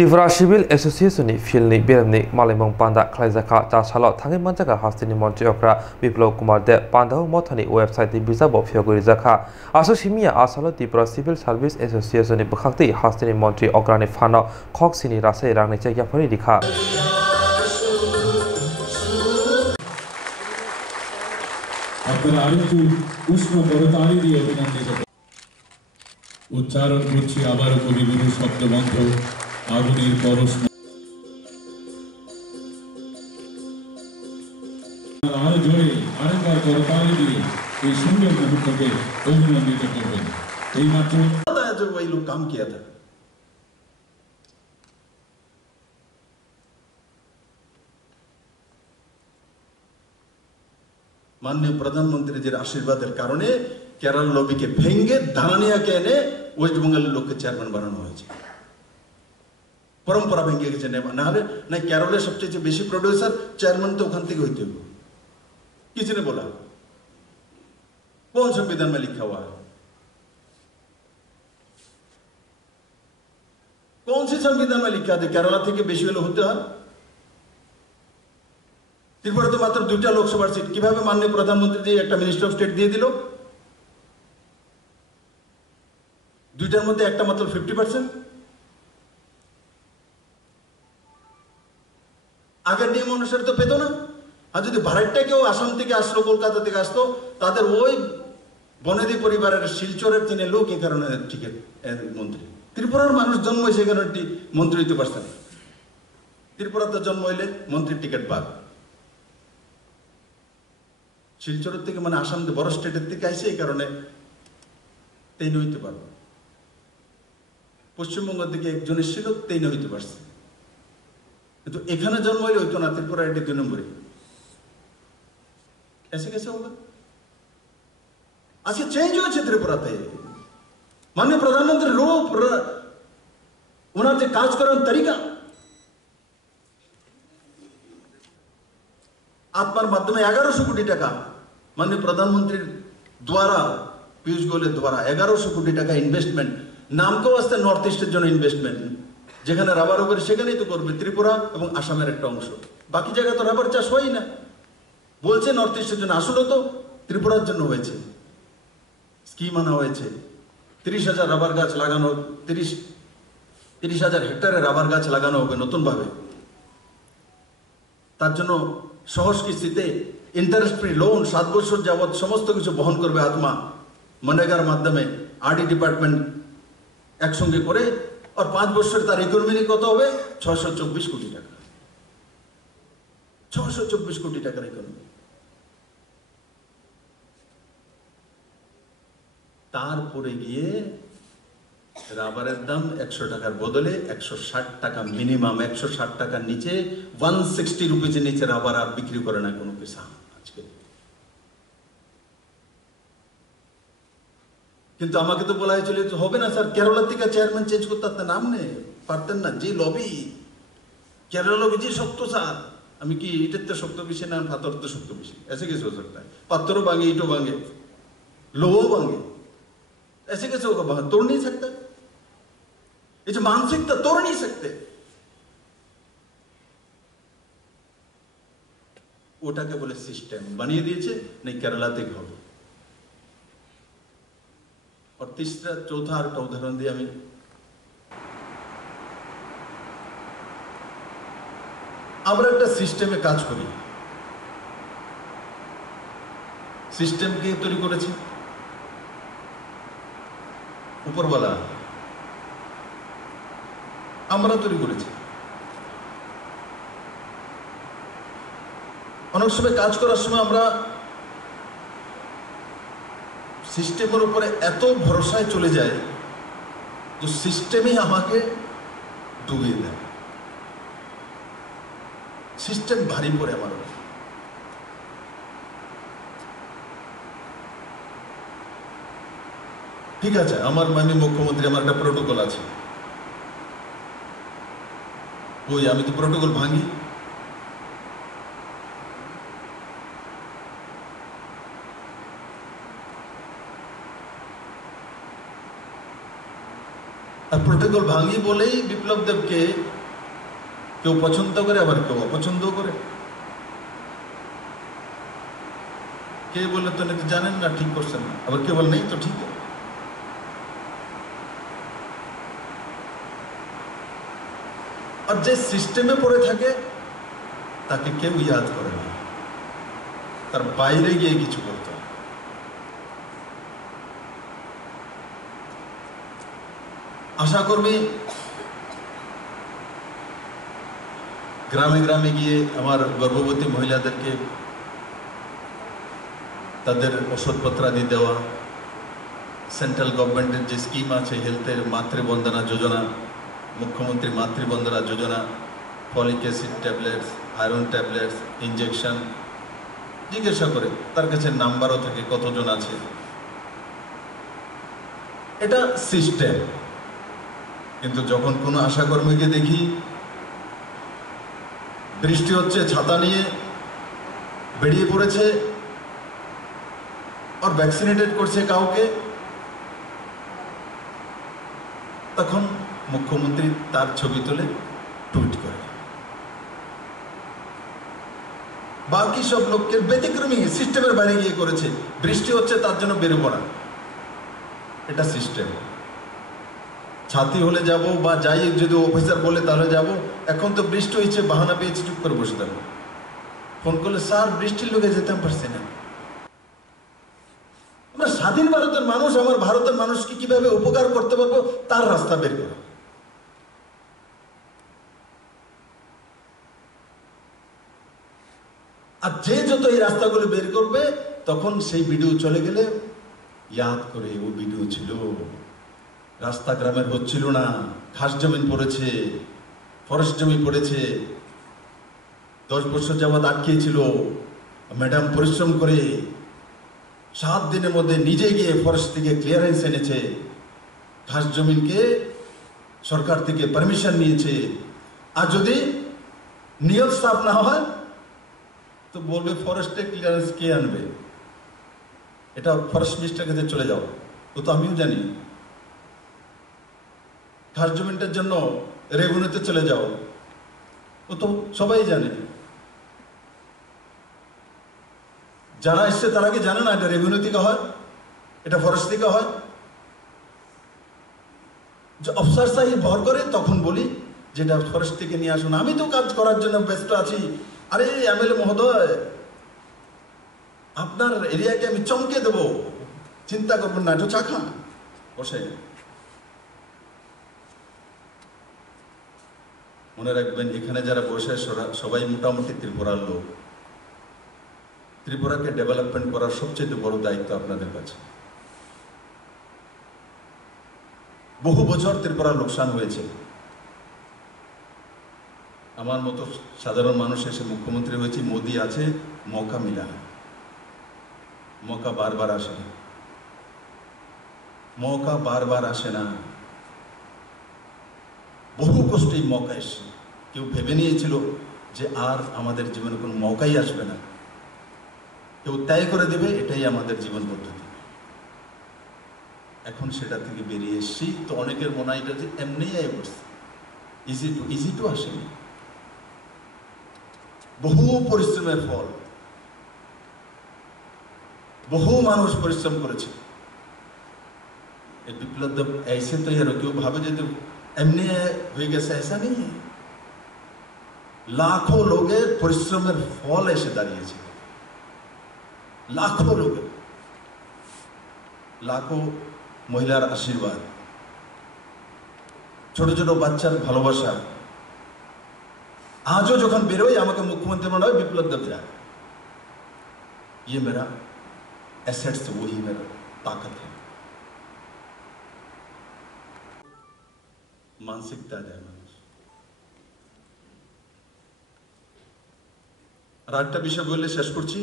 Tivra Civil Association ni field ni berni malimong panda khlaijaka ta salo thangi manjaka hastini montri okra Biplab Kumar de pandao mothani website ni bisa bo phioguri jakha aso simia asalo Tivra Civil Service Association ni bakhakti hastini montri okra ni phano khok sini rasai rang ni chekya phari dikha আপনারা আরেকটু উষ্ণ করতালি দিয়ে অভিনন্দিত উচ্চারণ করছি আবার কবিগুরু শব্দবন্ধ আগুনের পরশ আরো জোরে আরেকবার করতালি দিয়ে এই সুন্দর মুহূর্তকে অভিনন্দিত করবেন এই মাত্র जो वही लोग काम किया था माननीय प्रधानमंत्री जी आशीर्वाद कारण केरल लॉबी के भेंगे धारानिया के एने वेस्ट बंगाल लोग के चेयरमैन बनाना हुआ परंपरा भेंगे के ना ना केरल सबसे बेसि प्रोड्यूसर चेयरमैन तो ओखान থেকে হইতে হবে किसी ने बोला कौन संविधान में लिखा हुआ है कौन सी संविधान में लिखा है केरला থেকে বেশি হলে হতে হয় त्रिपुरा तो मात्र 2টা लोकसभा सीट কিভাবে माननीय प्रधानमंत्री जी একটা मिनिस्टर ऑफ स्टेट দিয়ে দিল দুইটার মধ্যে একটা মাত্র 50% আগের নিয়ম অনুসারে তো পেতো না আর যদি ভাড়াটা কেউ আসাম থেকে আসলো কলকাতা থেকে আসতো তাদের ওই বনেদি পরিবারের শিলচরের তিনে লোক এই কারণে টিকিট মন্ত্রী ত্রিপুরার মানুষ জন্ম হয়েছে কারণে মন্ত্রী হইতে পারছে না ত্রিপুরাতে জন্ম হইলে মন্ত্রীর টিকিট পাক শিলচরের থেকে মানে আসাম বড় স্টেটের থেকে আইসে এই কারণে তেইন হইতে পারবে পশ্চিমবঙ্গ থেকে একজন এসেছিল তেইন হইতে পারছে কিন্তু এখানে জন্ম হইলে হইতো না ত্রিপুরা এটি 2 নম্বরে ऐसे कैसे होगा आज ये चेंज হয়েছে ত্রিপুরাতে माननीय प्रधानमंत्री रूप ওনার যে কাজ করার তরিকা आत्मार माध्यमे 1100 कोटी टाका माननीय प्रधानमंत्री द्वारा पीयूष गोयलेर द्वारा 1100 कोटी टाका इनभेस्टमेंट नाम को वास्ते नॉर्थ ईस्टेर जন্য इनभेस्टमेंट যেখানে রাবার হবে সেখানেই তো করবে ত্রিপুরা এবং আসামের একটা অংশ বাকি জায়গা তো রাবার চাষ হয়ই না বলছে নর্থ ইস্টের জন্য আসলে তো ত্রিপুরার জন্য হয়েছে স্কিম আনা হয়েছে 30,000 রাবার গাছ লাগানো 30,000 হেক্টরে রাবার গাছ লাগানো হবে নতুন ভাবে তার জন্য সহজ কিস্তিতে ইন্টারেস্ট ফ্রি লোন 7 বছর যাবত সমস্ত কিছু বহন করবে আত্মা মনরেগার মাধ্যমে আরডি ডিপার্টমেন্ট একসঙ্গে করে আর 5 বছর তার ইকোনমি কত হবে 624 কোটি টাকা 624 কোটি টাকার ইকোনমি তারপরে গিয়ে রাবারের দাম 100 টাকার বদলে 160 টাকা মিনিমাম 160 টাকার নিচে 160 রুপিজের নিচে রাবার আর বিক্রি করে না কোনো কিসান আজকে কিন্তু আমাকে তো বলা হয়েছিল যে হবে না স্যার কেরালা থেকে চেয়ারম্যান চেঞ্জ করতে আপনার নাম নেই পারতেন না যে লবি কেরালা লবি যে শক্ত স্যার আমি কি ইটের শক্ত বেশি না পাথর তো শক্ত বেশি ऐसे कैसे हो सकता है पत्थरों भांगे ईटों भांगे लोहो भांगे ऐसे कैसे होगा तोड़ नहीं सकता ये जो मानसिकता तोड़ नहीं सकते ওটাকে বলে সিস্টেম বানিয়ে দিয়েছে नहीं केरला থেকে হবে और तीसरा चौथा আর একটা উদাহরণ দিই আমি আমরা একটা সিস্টেমে কাজ করি সিস্টেম কে তৈরি করেছে? উপরওয়ালা। আমরা তৈরি করেছি। অনেক সময় কাজ করার সময় আমরা সিস্টেমের উপরে এত ভরসায় চলে যায় যে সিস্টেমই আমাকে ডুবিয়ে দেয়। সিস্টেম ভারী পড়ে আমার। ঠিক আছে, আমার মাননীয় মুখ্যমন্ত্রী, আমার একটা প্রোটোকল আছে। ওই আমি তো প্রোটোকল ভাঙি। আর প্রোটোকল ভাঙি বলেই বিপ্লব দেবকে কেউ পছন্দ করে, আবার কেউ অপছন্দ করে। কে বলে তো নাকি জানেন না, ঠিক করছেন না, আবার কে বলে নেই তো ঠিক। আর যে সিস্টেমে পড়ে থাকে তাকে কেউ ইয়াদ করে না, তার বাইরে গিয়ে কিছু করতে হয়। আশা কর্মী গ্রামে গ্রামে গিয়ে আমার গর্ভবতী মহিলাদেরকে তাদের ওষুধপত্রাদি দেওয়া, সেন্ট্রাল গভর্নমেন্টের যে স্কিম আছে হেলথের, Matrivandana Yojana, Mukhyamantri Matrivandana Yojana, folic acid tablets, iron tablets, injection, জিজ্ঞাসা করে তার কাছে নাম্বারও থাকে কতজন আছে। এটা সিস্টেম। কিন্তু যখন কোনো আশাকর্মীকে দেখি বৃষ্টি হচ্ছে, ছাতা নিয়ে বেরিয়ে পড়েছে আর ভ্যাকসিনেটেড করছে কাউকে, তখন মুখ্যমন্ত্রী তার ছবি তুলে টুইট করে। বাকি সব লোককে ব্যতিক্রমী সিস্টেমের বাইরে গিয়ে করেছে। বৃষ্টি হচ্ছে তার জন্য বেরোবো না, এটা সিস্টেম। ছাতি হলে যাব বা যাই, যদি অফিসার বলে তাহলে যাব। এখন তো বৃষ্টি হয়েছে, বাহানা পেয়েছি, চুপ করে বসে থাকবো। ফোন করলে স্যার বৃষ্টির লোকে যেতে পারছি না। আমরা স্বাধীন ভারতের মানুষ, আমার ভারতের মানুষকে কিভাবে উপকার করতে পারবো তার রাস্তা বের করো। আর যে যত এই রাস্তাগুলো বের করবে, তখন সেই ভিডিও চলে গেলে ইয়াদ করে ও ভিডিও ছিল, রাস্তা গ্রামের হচ্ছিল না, ঘাস জমি পড়েছে, ফরেস্ট জমি পড়েছে, 10 বছর যাবৎ আটকিয়েছিল। ম্যাডাম পরিশ্রম করে 7 দিনের মধ্যে নিজে গিয়ে ফরেস্ট থেকে ক্লিয়ারেন্স এনেছে, ঘাস জমিনকে সরকার থেকে পারমিশন নিয়েছে। আর যদি নিয়ত সাফ না হয় তো বলবে ফরেস্টে ক্লিয়ারেন্স কে আনবে, এটা ফরেস্ট মিনিস্টার কাছে চলে যাও। তো আমিও জানি। ঘাস জমিনটার জন্য রেভিনিউতে চলে যাও, ও তো সবাই জানে। যারা এসছে তারা কি জানে না এটা রেভিনিউ থেকে হয়, এটা ফরেস্ট থেকে হয়? যে অফিসার সাহেব ভর করে তখন বলি যেটা ফরেস্ট থেকে নিয়ে আসুন, আমি তো কাজ করার জন্য ব্যস্ত আছি। আরে এমএলএ মহোদয়, আপনার এরিয়াকে আমি চমকে দেব, চিন্তা করবেন না, একটু চা খান বসে। মনে রাখবেন, এখানে যারা বসে সবাই মোটামুটি ত্রিপুরার লোক। ত্রিপুরাকে ডেভেলপমেন্ট করার সবচেয়ে বড় দায়িত্ব আপনাদের কাছে। বহু বছর ত্রিপুরা লোকসান হয়েছে। আমার মতো সাধারণ মানুষ এসে মুখ্যমন্ত্রী হয়েছে, মোদি আছে, মৌকা মিলা না, মৌকা বারবার আসে না, মৌকা বারবার আসে না। বহু কষ্টেই মৌকা এসছে। কেউ ভেবে নিয়েছিল যে আর আমাদের জীবনে কোনো মৌকাই আসবে না, কেউ ত্যাগ করে দেবে, এটাই আমাদের জীবন পদ্ধতি। এখন সেটা থেকে বেরিয়ে এসছি। তো অনেকের মনে হয় এটা যে এমনি আয় পড়ছে, ইজি টু আসেনি। বহু পরিশ্রমের ফল, বহু মানুষ পরিশ্রম করেছে। এই বিপ্লব দেব ऐसे तो यार কেউ ভাবে যে এমনি হয়ে গেছে, ऐसा नहीं है। লাখো লোকের পরিশ্রমের ফল এসে দাঁড়িয়েছে, लाखों लोग, लाखों महिलार आशीर्वाद, छोटो छोटो बाच्चार भालोबासा आजो जखन बेरोई आमाके मुख्यमंत्री बनाए विप्लव देवरा। ये मेरा एसेट्स, वही मेरा ताकत है। मानसिकता देय मानुष। আর একটা বিষয় বলে শেষ করছি।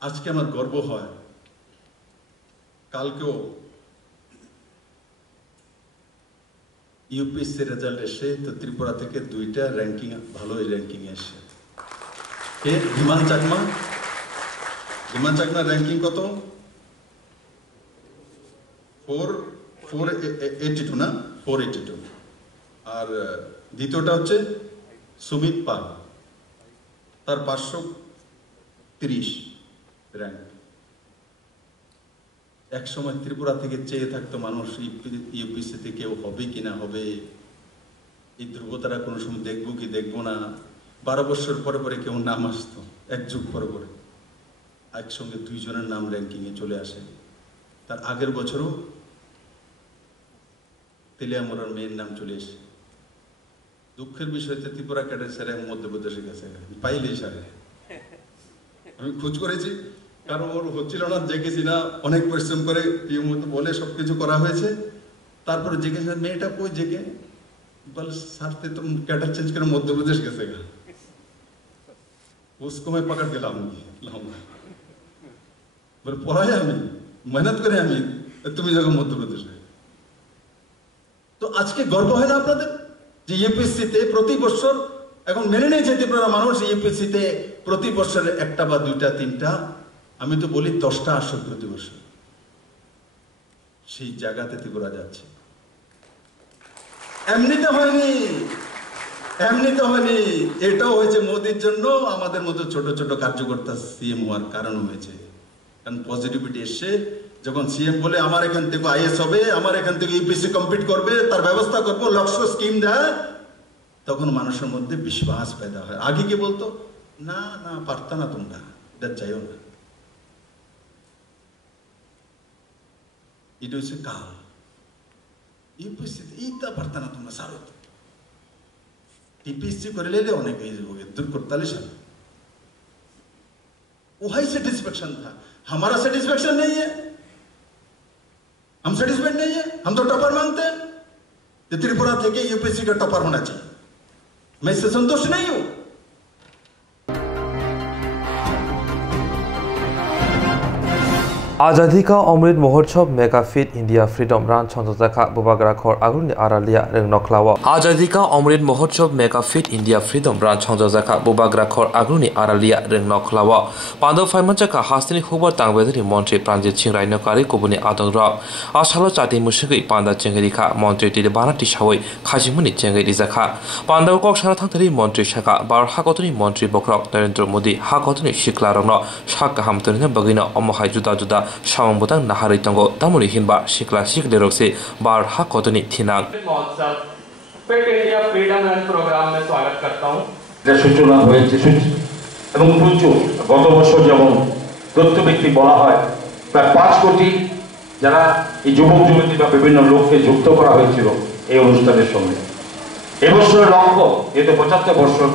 আজকে আমার গর্ব হয়, কালকেও ইউপিএসসি রেজাল্ট এসে তো ত্রিপুরা থেকে 2টা র্যাঙ্কিং, ভালো র্যাঙ্কিং এসে। এর বিমান চাকমা র্যাঙ্কিং কত? 482 না, 482। আর দ্বিতীয়টা হচ্ছে সুমিত পাল, তার 530 র্যাঙ্ক। এক সময় ত্রিপুরা থেকে চেয়ে থাকতো মানুষ ইউপিএসসিতে কেউ হবে কি না হবে, এই ধ্রুবতারা কোনো সময় দেখবো কি দেখবো না। 12 বছর পরে পরে কেউ নাম আসতো, এক যুগ পরে পরে একসঙ্গে 2 জনের নাম র্যাঙ্কিংয়ে চলে আসে। তার আগের বছরও তেলিয়ামোড়ার মেয়ের নাম চলে এসে। দুঃখের বিষয় যে ত্রিপুরা ক্যাডার স্যার মধ্যপ্রদেশে গেছে, পাইলেই সারে। আমি খোঁজ করেছি, কারণ ওর হচ্ছিল না, জেগেছি না, অনেক পরিশ্রম করে মতো বলে সবকিছু করা হয়েছে। তারপরে জিজ্ঞেস মেয়েটা কই জেগে, বল স্যার তো ক্যাডার চেঞ্জ করে মধ্যপ্রদেশ গেছে গা। उसको मैं पकड़ के लाऊंगा, বলে পড়াই আমি, মেহনত করে আমি, তুমি যখন মধ্যপ্রদেশে। তো আজকে গর্ব হয় না আপনাদের যে ইউপিএসসিতে প্রতি বছর, এখন মেনে নিয়ে যেতে পারা মানুষ ইউপিএসসিতে প্রতি বছর 1টা বা 2টা 3টা, আমি তো বলি 10টা আসন প্রতি বছর। সেই জায়গাতে ত্রিপুরা যাচ্ছে। এমনিতে হয়নি, এটাও হয়েছে মোদির জন্য, আমাদের মতো ছোট ছোট কার্যকর্তা সিএম হওয়ার কারণ হয়েছে। কারণ পজিটিভিটি এসে যখন সিএম বলে আমার এখান থেকে আইএস হবে, আমার এখান থেকে ইউপিএসসি কমপ্লিট করবে, তার ব্যবস্থা করবো, লক্ষ্য স্কিম দেয়, তখন মানুষের মধ্যে বিশ্বাস पैदा হয়। আগে কি বলতো, না না পারতা না তোমরা, এটা চাইও না। এটা হচ্ছে কাল ইউপিএসসি এইটা পারতা না তোমরা সারো, टीपीएससी कर ले अनेक दूर करतालीस वही सेटिस्फेक्शन था। हमारा सेटिस्फेक्शन नहीं है, हम सेटिस्फाइड नहीं है, हम तो टॉपर मांगते हैं। त्रिपुरा थे यूपीएससी का टॉपर होना चाहिए, मैं इससे संतुष्ट नहीं हूं। आजादी का Amrit Mahotsav mega fit India freedom रान छंदजाखा बुबाग्राखर आगुनि आरालिया रें नखलाव। आजादी का Amrit Mahotsav mega fit India freedom रान छंदजाखा बुबाग्राखर आगुनि आरालिया रें नखलाव। पांडव फाइमानजाखा हास्तिनि खबर तांगबेदरि मंत्री प्राणजित सिंह रायनकारी कुबुनि आदंग्राव आसालो चाति मुसुगै पांडा चेंगरिखा मंत्री टिरे बानाति सावै खाजिमुनि चेंगरि जाखा। पांडव कक सारा थांथारि मंत्री शाखा भारत हाकतनि मंत्री बख्रक नरेंद्र मोदी हाकतनि सिख्लारंनो साक हामतरिनो बगिनो अमहाय जुदा जुदा सामबुदां नाहारै तंगो तामुनि हिनबा सिख्ला सिख्लेरक्से बार हाकतनि थिनां। महोत्सव fit India freedom run programme में स्वागत करता हूं। सूचना হয়েছে এবং প্রচুর গত বছর যেমন তথ্য ব্যক্তি বলা হয় প্রায় 5 কোটি যারা এই যুবক যুবতী বা বিভিন্ন লোককে যুক্ত করা হয়েছিল এই অনুষ্ঠানের সঙ্গে। এবছরের লক্ষ্য এতে 75 বছর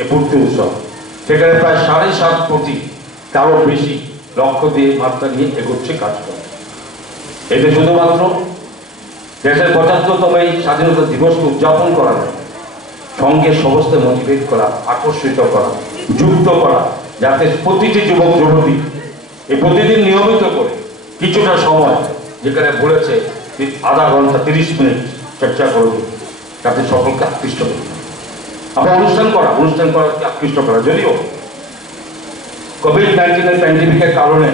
এই পূর্তি উৎসব, সেখানে প্রায় 7.5 কোটি তারও বেশি লক্ষ্য দিয়ে মাত্রা নিয়ে এগোচ্ছে কাজ করে। এতে শুধুমাত্র দেশের 75তম এই স্বাধীনতা দিবসকে উদযাপন করা নয়, সঙ্গে সমস্ত মোটিভেট করা, আকর্ষিত করা, যুক্ত করা, যাতে প্রতিটি যুবক যুবতী এই প্রতিদিন নিয়মিত করে কিছুটা সময় যেখানে বলেছে আধা ঘন্টা 30 মিনিট চর্চা করবে, যাতে সকলকে আকৃষ্ট করবে। আবার অনুষ্ঠান করাকে আকৃষ্ট করা, যদিও কোভিড-19 প্যান্ডেমিকের কারণে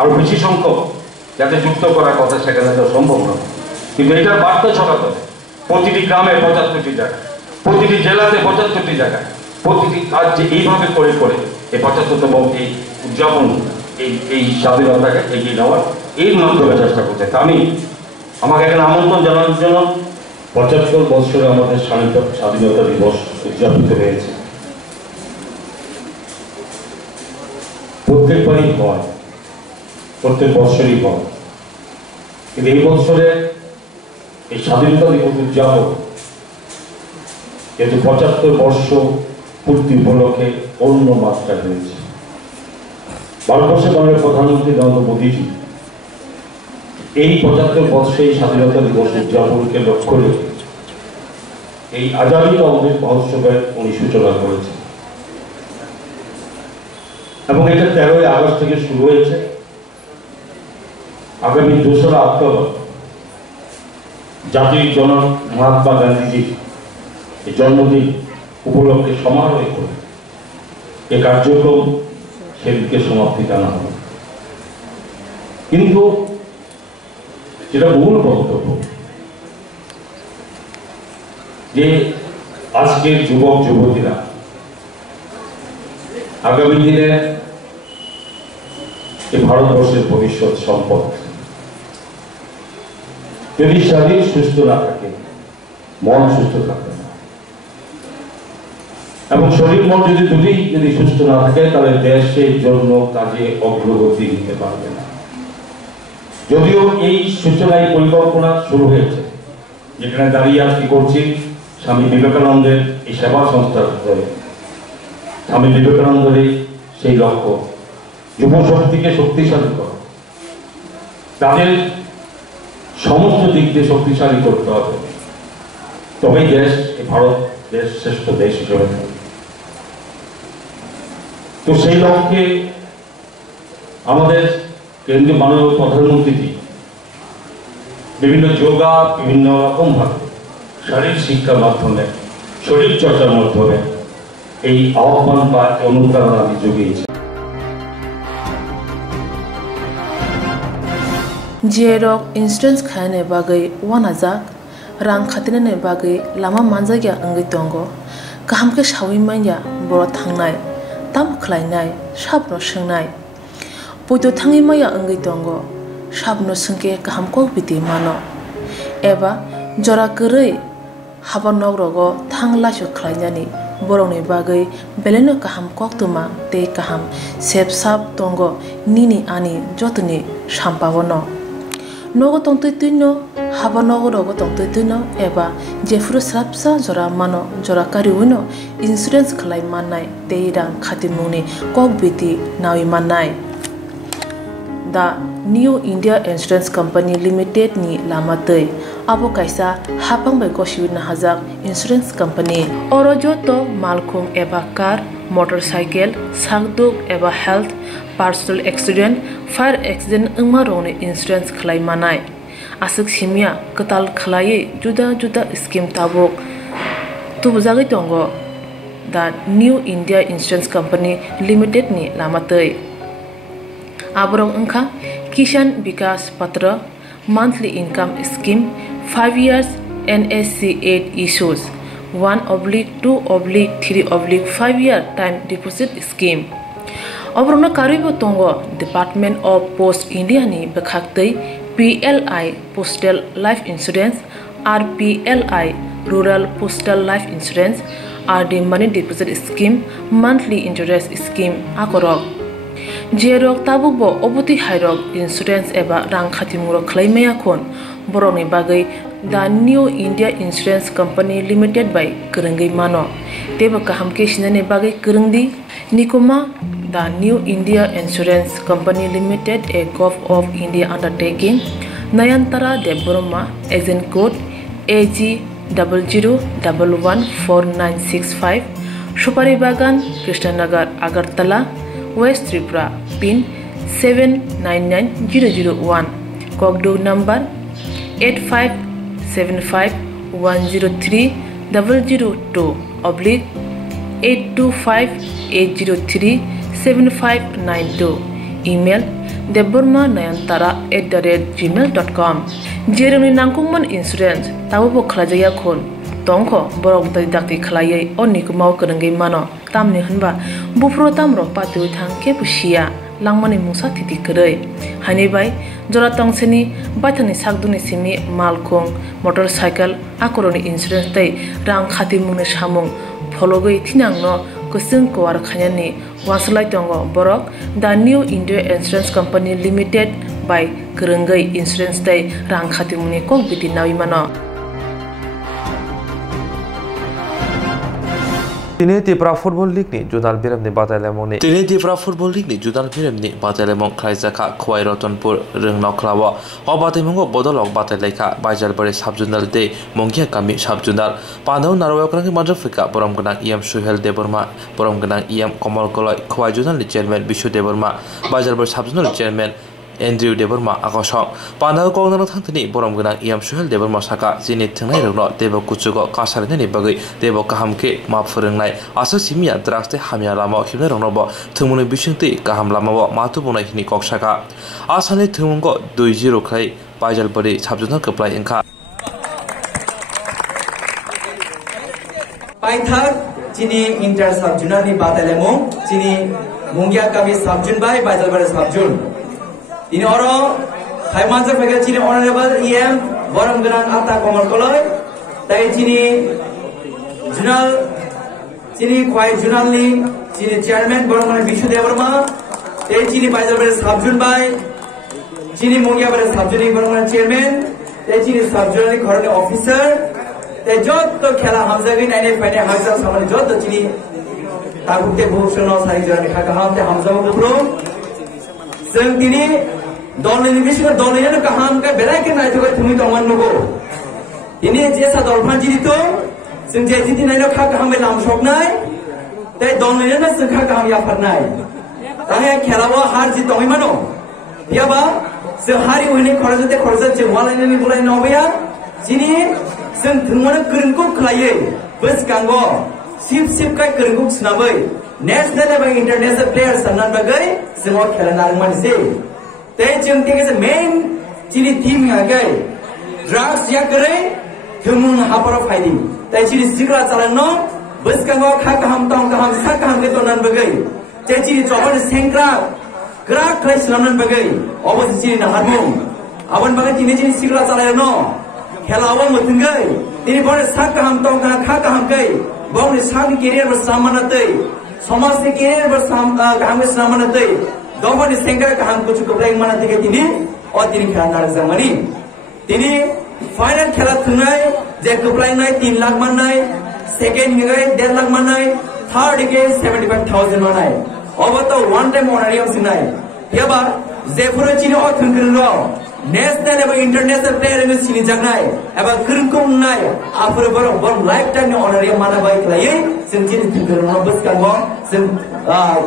আরো বেশি সংখ্যক যাতে যুক্ত করার কথা সেখানে তো সম্ভব নয়, কিন্তু এটার বার্তা ছড়াতে হবে প্রতিটি গ্রামে 75টি জায়গায়, প্রতিটি জেলাতে 75টি জায়গায়, প্রতিটি কাজ যে এইভাবে করে করে এই 75তম এই উদযাপন এই স্বাধীনতাকে এগিয়ে নেওয়ার এই মাধ্যমে চেষ্টা করতে। আমি আমাকে এখানে আমন্ত্রণ জানানোর জন্য 75 বছরে আমাদের স্বাধীনতা দিবস উদযাপিত হয়েছে। প্রত্যেকবারই হয়, প্রত্যেক বৎসরই হয়। কিন্তু এই বছরে এই স্বাধীনতা দিবস উদযাপন যেহেতু ৭৫ বর্ষ পূর্তি উপলক্ষে অন্য মাত্রা হয়েছে। ভারতবর্ষের মাননীয় প্রধানমন্ত্রী নরেন্দ্র মোদীজি এই ৭৫ বর্ষে এই স্বাধীনতা দিবস উদযাপনকে লক্ষ্য করে এই আজাদী কা অমৃত মহোৎসবের উনি সূচনা করেছেন এবং এটা ১৩ই আগস্ট থেকে শুরু হয়েছে। আগামী ২রা অক্টোবর জাতির জনক মহাত্মা গান্ধীজির জন্মদিন উপলক্ষে সমারোহ করে এই কার্যক্রম সেদিকে সমাপ্তি টানা হবে। কিন্তু যেটা মূল বক্তব্য যে আজকের যুবক যুবতীরা আগামী দিনে ভারতবর্ষের ভবিষ্যৎ সম্পদ। যদি শরীর সুস্থ না থাকে মন সুস্থ থাকে না, এবং শরীর মন যদি সুস্থ না থাকে তাহলে দেশের জন্য কাজে অগ্রগতি দিতে পারবে না। যদিও এই সূচনায় পরিকল্পনা শুরু হয়েছে, যেখানে দাঁড়িয়ে আজকে করছি স্বামী বিবেকানন্দের এই সেবা সংস্থার ধরে। স্বামী বিবেকানন্দের সেই লক্ষ্য যুব শক্তিকে শক্তিশালী করা, তাদের সমস্ত দিক দিয়ে শক্তিশালী করতে হবে, তবেই দেশ ভারত দেশ শ্রেষ্ঠ দেশ হিসেবে থাকবে। তো সেই লক্ষ্যে আমাদের কেন্দ্রীয় মাননীয় প্রধানমন্ত্রীজি বিভিন্ন যোগা বিভিন্ন রকম ভাবে শারীরিক শিক্ষার মাধ্যমে শরীর চর্চার মাধ্যমে এই আহ্বান বা অনুপ্রেরণা জুগিয়েছে। जेरok insurance khane bagai wanajak rang khatinane bagai lama manjagya angai tongo kahamke shawi manya boro thangnai tam khlainai sabno swngnai poito thangi maya angai tongo sabno sungke kahamko biti mano eba jora korei habanok rogo thanglasho khlainani borongni bagai beleno kaham koktuma te kaham sep sap tongo nini ani jotuni sampawono nogo tongtuino haba nogo rogo tongtuino eba jefru srapsa jora mano jora kariwino insurance khlai manai teirang khatimuni kokbiti nawi manai the New India Insurance Company Limited ni lamatei abo kaisa hapang bai koshiwina hajak insurance company oro joto malkhung eba car motorcycle sakduk eba health personal accident fire accident ungma rongni insurance khlai manai asuk simia katal khlai juda juda scheme tabok tubujagi tongo the New India Insurance Company Limited ni lamatei aborong ungkha Kishan Vikas Patra monthly income scheme 5 years NSC 8 issues 1/2/3/5 year time deposit scheme Obrona karibo tongo Department of Post India ni bekhaktei PLI Postal Life Insurance RPLI Rural Postal Life Insurance RD Money Deposit Scheme monthly interest scheme akorok Jerok tabukbo obuti hairok insurance eba rang khatimuro khlaimaya khon boroni bagai the New India Insurance Company Limited by Kurungai mano teba kahamke sinane bagai kurungdi nikoma the New India Insurance Company Limited a Gulf of India undertaking Nayantara Deboroma agent code AG 00114965 Shupari Bagan Krishnanagar Agartala West Tripura pin 799001 Kogdo number 85751002/825-803-7592 email debormanayantara@gmail.com jeroni nangkungman insurance tabu khlajaya khon tongkho borok dai dakti khlaiye onni kumau kurungai mano tamni hanba bufro tamro patu thangke pusia langmani musa thiti korei hani bai jora tongseni baithani sakduni simi malkhong motorcycle akoroni insurance tai rang khati mungni samung phologoi thinangno kusung kwar khanyani wasalai tongo borok the New India Insurance Company Limited by Kerengai Insurance Day rang khatimuni kok biti nawi mano. Tini Tripura Football League ni Judal Biram ni Batalemong ni Tini Tripura Football League ni Judal Biram ni Batalemong Kraizaka Khwai Ratonpur Rung Noklawa Obatemongo Bodolok Batalaika Baijalbari Subjunal Day Mongkia Kami Subjunal Pandau Narwa Krangi Majafrika Borom Ganang Iam Suhel Deborma Borom Ganang Iam Komal Koloi Khwai Judal ni Chairman Bishu Deborma Baijalbari Subjunal Chairman Andrew Deborma Akosok Pandau Kongnang Thangtini Borom Ganang Iam Suhel Deborma Saka Jini Thangnai Rungno Debo Kuchugo Kasarani Bagi Debo Kahamke Mapfurungnai Asa Simia Draste Hamia Lama Himna Rungnobo Thumuni Bishungti Kaham Lamawo Matubunai Hini Koksaka Asani Thumungo 2-0 Klai Baijalbari Subjunal Keplai Inka Paithak Jini Inter Subjunal ni Batalemong Jini Munggia Kami Subjun Bai Baijalbari Subjun ini orang Hai Mansa Fagal Cini Honorable EM Borom Ganang Atta Komal Koloi Dai Cini Junal Cini Khwai Junal ni Cini Chairman Borom Ganang Bishu Deborma Dai Cini Baijalbari Subjun Bai Cini Munggia Bari Subjun ni Borom Ganang Chairman Dai Cini Subjun ni Khorani Officer Dai Jot to Khela Hamza Gin Aine Paine Hamza Samani Jot to Cini Takukte Bhushono Sari Jani Khaka Hamte Hamza Bubro Seng Tini Dol ini bisik dol ini kaham ke berai ke naik juga thumi toman nugo. Ini jasa dolphan jadi tu, senjai jadi naik nak kaham belam shop naik, tapi dol ini nak sengkah kaham ya pernah. Tapi khelawa har jadi tomi mano. Dia ba, sehari ini korjat cewala ini mulai nobya, sini seng thumana kerengkuk kelai, bus kanggo, sip kai kerengkuk senabai, national dan international players sanan bagai, semua khelan arman sih. Tapi jengking itu main ciri tim agai drugs ya kere human hapar faidi. Tapi ciri sigla jalan no bus kanggo kaham tong kaham sak kaham ke tonan bagai. Tapi ciri coba sengkrak gerak kelas lanan bagai. Obos ciri naharmum. Awan bagai ciri sigla jalan no. Khela awan mutenggai. Ini boleh sak kaham tong kaham kai. Boleh sak career bersama nanti. Samas career bersama kaham bersama nanti. Doa ni sengkar kaham kucu kebelang mana tiga tini, or tini khela narik zamani. Tini final khela tunai, je kebelang nai 3 lakh manai, second ngai 1.5 lakh manai, third ke 75,000 manai. Obat tu one time honorarium sinai. Ya bar, je pura cini or thungkir lo, national atau international player ni cini jangai, apa kerengkung nai, apa baru lifetime ni honorarium mana baik lagi, cini thungkir lo bus kanggo,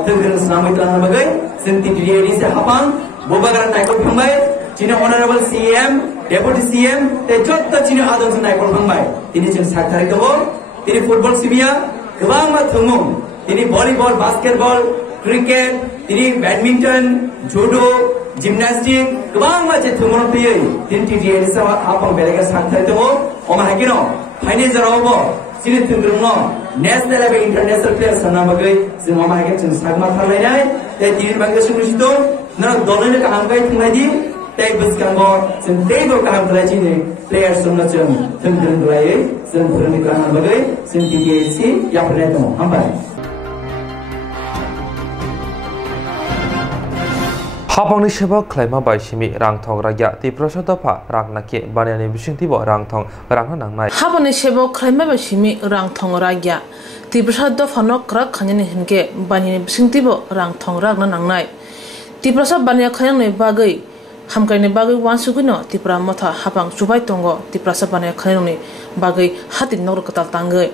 thungkir senam itu mana bagai. Senti diri se hapang, bobagaran naikol pangbai, cina honorable CM, deputy CM, te jot to cina adon se naikol pangbai. Tini cina sakthari tobo, tini football sibia, kebang ma thumum, tini volleyball, basketball, cricket, tini badminton, judo, gymnastics, kebang ma je thumum piye, tini diri se hapang belega sakthari tobo, oma hakino, final jarawo, cina thumum national atau international players sana bagai, semua mereka cina sagma thalai nai. Tapi diri bangga sungguh itu, nak dolar kaham kai tinggal di, tapi bus kanggo, sendiri do kaham thalai cini, players semua cuma tenggelam thalai, sempurna ni kaham bagai, sendiri si, yang pernah temu, hampai. Hapangni seba klaima baisimi rangthong raja Tripura Sodopa rangnake baniani bisingtibo rangthong rangna nangnai. Hapangni seba klaima baisimi rangthong raja Tripura Sodopa no krak khanyani hinke baniani bisingtibo rangthong rangna nangnai. Tripura Sodopa bania khanyani bagai hamkaini bagai wansugino Tripura motha hapang chubai tongo Tripura Sodopa bania khanyani bagai hatin nor katal tangai.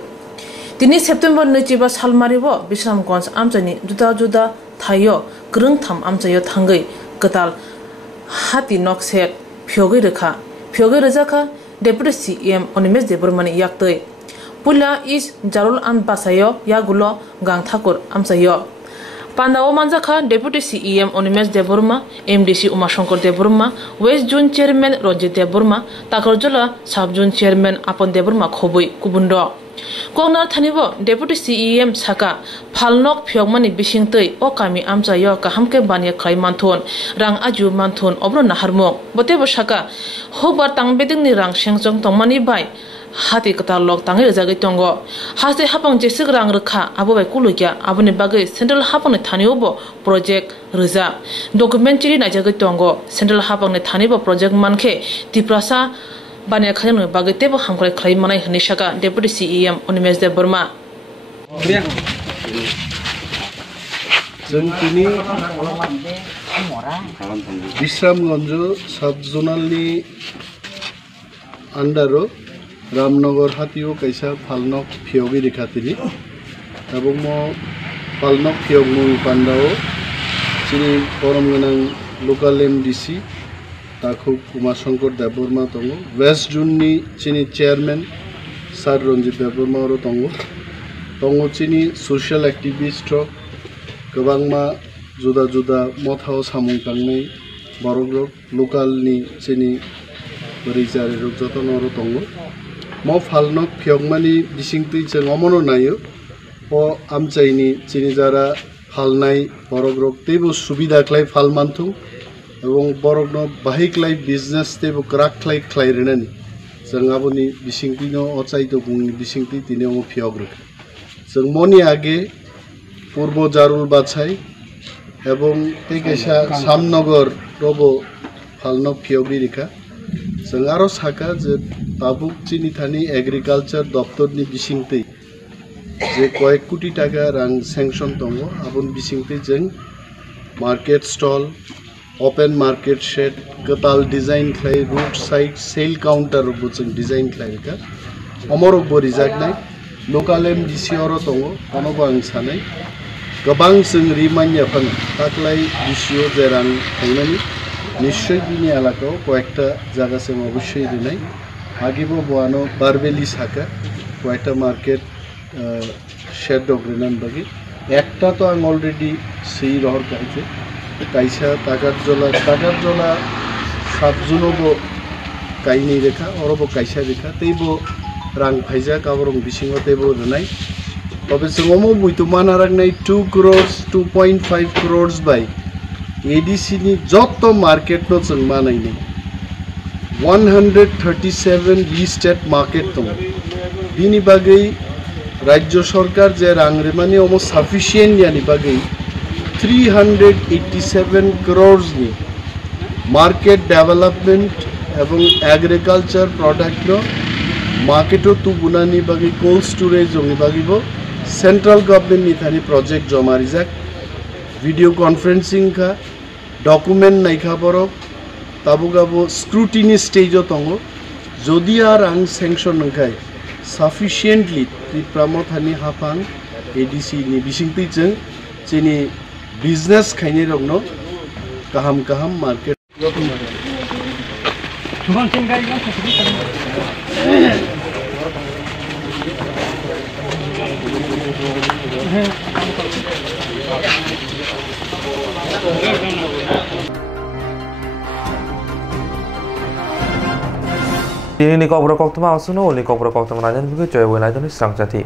Tini September nichiba salmaribo Bisramganj amchani juda thayo gereng tham amchayo thangai katal hati nokset phyogai rekha deputy CM Onimesh Debormani yaktoi pula is Jarul an basayo yagulo gang thakur amchayo Pandawo manjaka deputy CM Onimesh Deborma MDC Umashankar Deborma West Zone Chairman Ranjit Deborma Takarjola Sub Zone Chairman Apon Deborma khoboi kubundo Kongnar thanibo deputy CEM saka phalnok phyogmani bisingtei o kami amchayo kahamke bania khai manthon rang aju manthon obro naharmo botebo saka hobar tangbedingni rang sengjong tongmani bai hati kata lok tangi rajagi tongo haste hapang jesik rang rekha abo bai kulugya aboni bagai central hapang ne thani obo project reja documentary na jagi tongo central hapang ne thani bo project manke tiprasa bane khane bagai tebo hamkrai khlai manai hnisaka deputy CEM Unimesh Dev Burma जोंनि विश्रामगंज सब जोनालनि आन्डारो रामनगर हातिओ कैसा फालनक फियोगि रेखातिनि एबं म फालनक फियोग मुंग पान्डाओ चिनि परम गोनां local MDC ताखौ Umashankar Debbarma दङ waste जोननि चिनि चेयारमैन सार रंजित देबबर्मा दङ चिनि सोशल एक्टिविस्ट गोबांमा जुदा जुदा मथाव सामुं थांनाय बरग्रब लोकालनि चिनि बोरैजारि रजतनर दङ म फालनक फियगमानि बिसिंति जों अमनो नायो अ आमचाइनि चिनि जारा फालनाय बरग्रब तेबो सुबिदा क्लाय फालमानथुं एवं बरग्न बाहिक्लाय बिजनेस तेबो क्राक्लाय क्लायरेनानि जों आबोनि बिसिंतिनो अचाइतो बुंनि बिसिंति तिने अ फियग्रक जों मनि आगे पूर्व जारुल बाछाई एवं तेकेशा सामनगर रबो फालनक फियोगि रेखा जों आरो साका जे ताबुक चिनि थानि एग्रिकालचार दप्तरनि बिसिंति जे कयेक कोटी टाका रां सेंक्शन दङ आबोन बिसिंति जों market stall open market shed गताल डिजाइन खाय रूट साइड सेल काउंटर रबो जों डिजाइन खायका अमर बरिजाकनाय लोकाल एमडीसी अरो दङ अनबो आं सानै गोबां जों रिमाइन्ड फान ताकलाय बिसिओ जेरां थांनानै निश्चय बिनि एलाकायाव कयेकटा जायगासिम अबশ্যই दिनाय आगेबो बवानो बारबेली साका कयेकटा मार्केट शेड दग्रेनान बागि एकटा तो आं अलरेडी सही रहर काइसे काइसा ताकाजला साबजुनबो काइनि रेखा अरबो काइसा रेखा तेबो रां फाइजा काबरं बिसिङो तेबो रनाय तबे जोंमो मुइतुमान रांनाय 2 crores 2.5 crores बाय एडीसी नि जत्तो मार्केट नो जों मानायनि 137 लिस्टेड मार्केट दं बिनि बागै राज्य सरकार जे रां रेमानि अमो सफिशिएंट यानि बागै 387 crores नि मार्केट डेवलपमेंट एवं एग्रीकल्चर प्रोडक्ट नो मार्केटो तुगुनानि बागै कोल्ड स्टोरेज नि बागैबो सेंट्रल गवर्नमेंट नि थानि प्रोजेक्ट जमा रिजाक वीडियो कॉन्फ्रेंसिंग का डॉक्यूमेंट नाइखा बरक ताबुगाबो स्क्रूटिनी स्टेज दंगो जदि आर आं सेंक्शन नखाय सफिशिएंटली त्रिप्राम थानि हाफां एडीसी नि बिसिंति जों चिनि बिजनेस खायनि रंनो गाहाम गाहाम market Ini ni kau berkau tu mau suno, ni kau berkau tu mana jangan begitu, coba naik tu ni serang jati.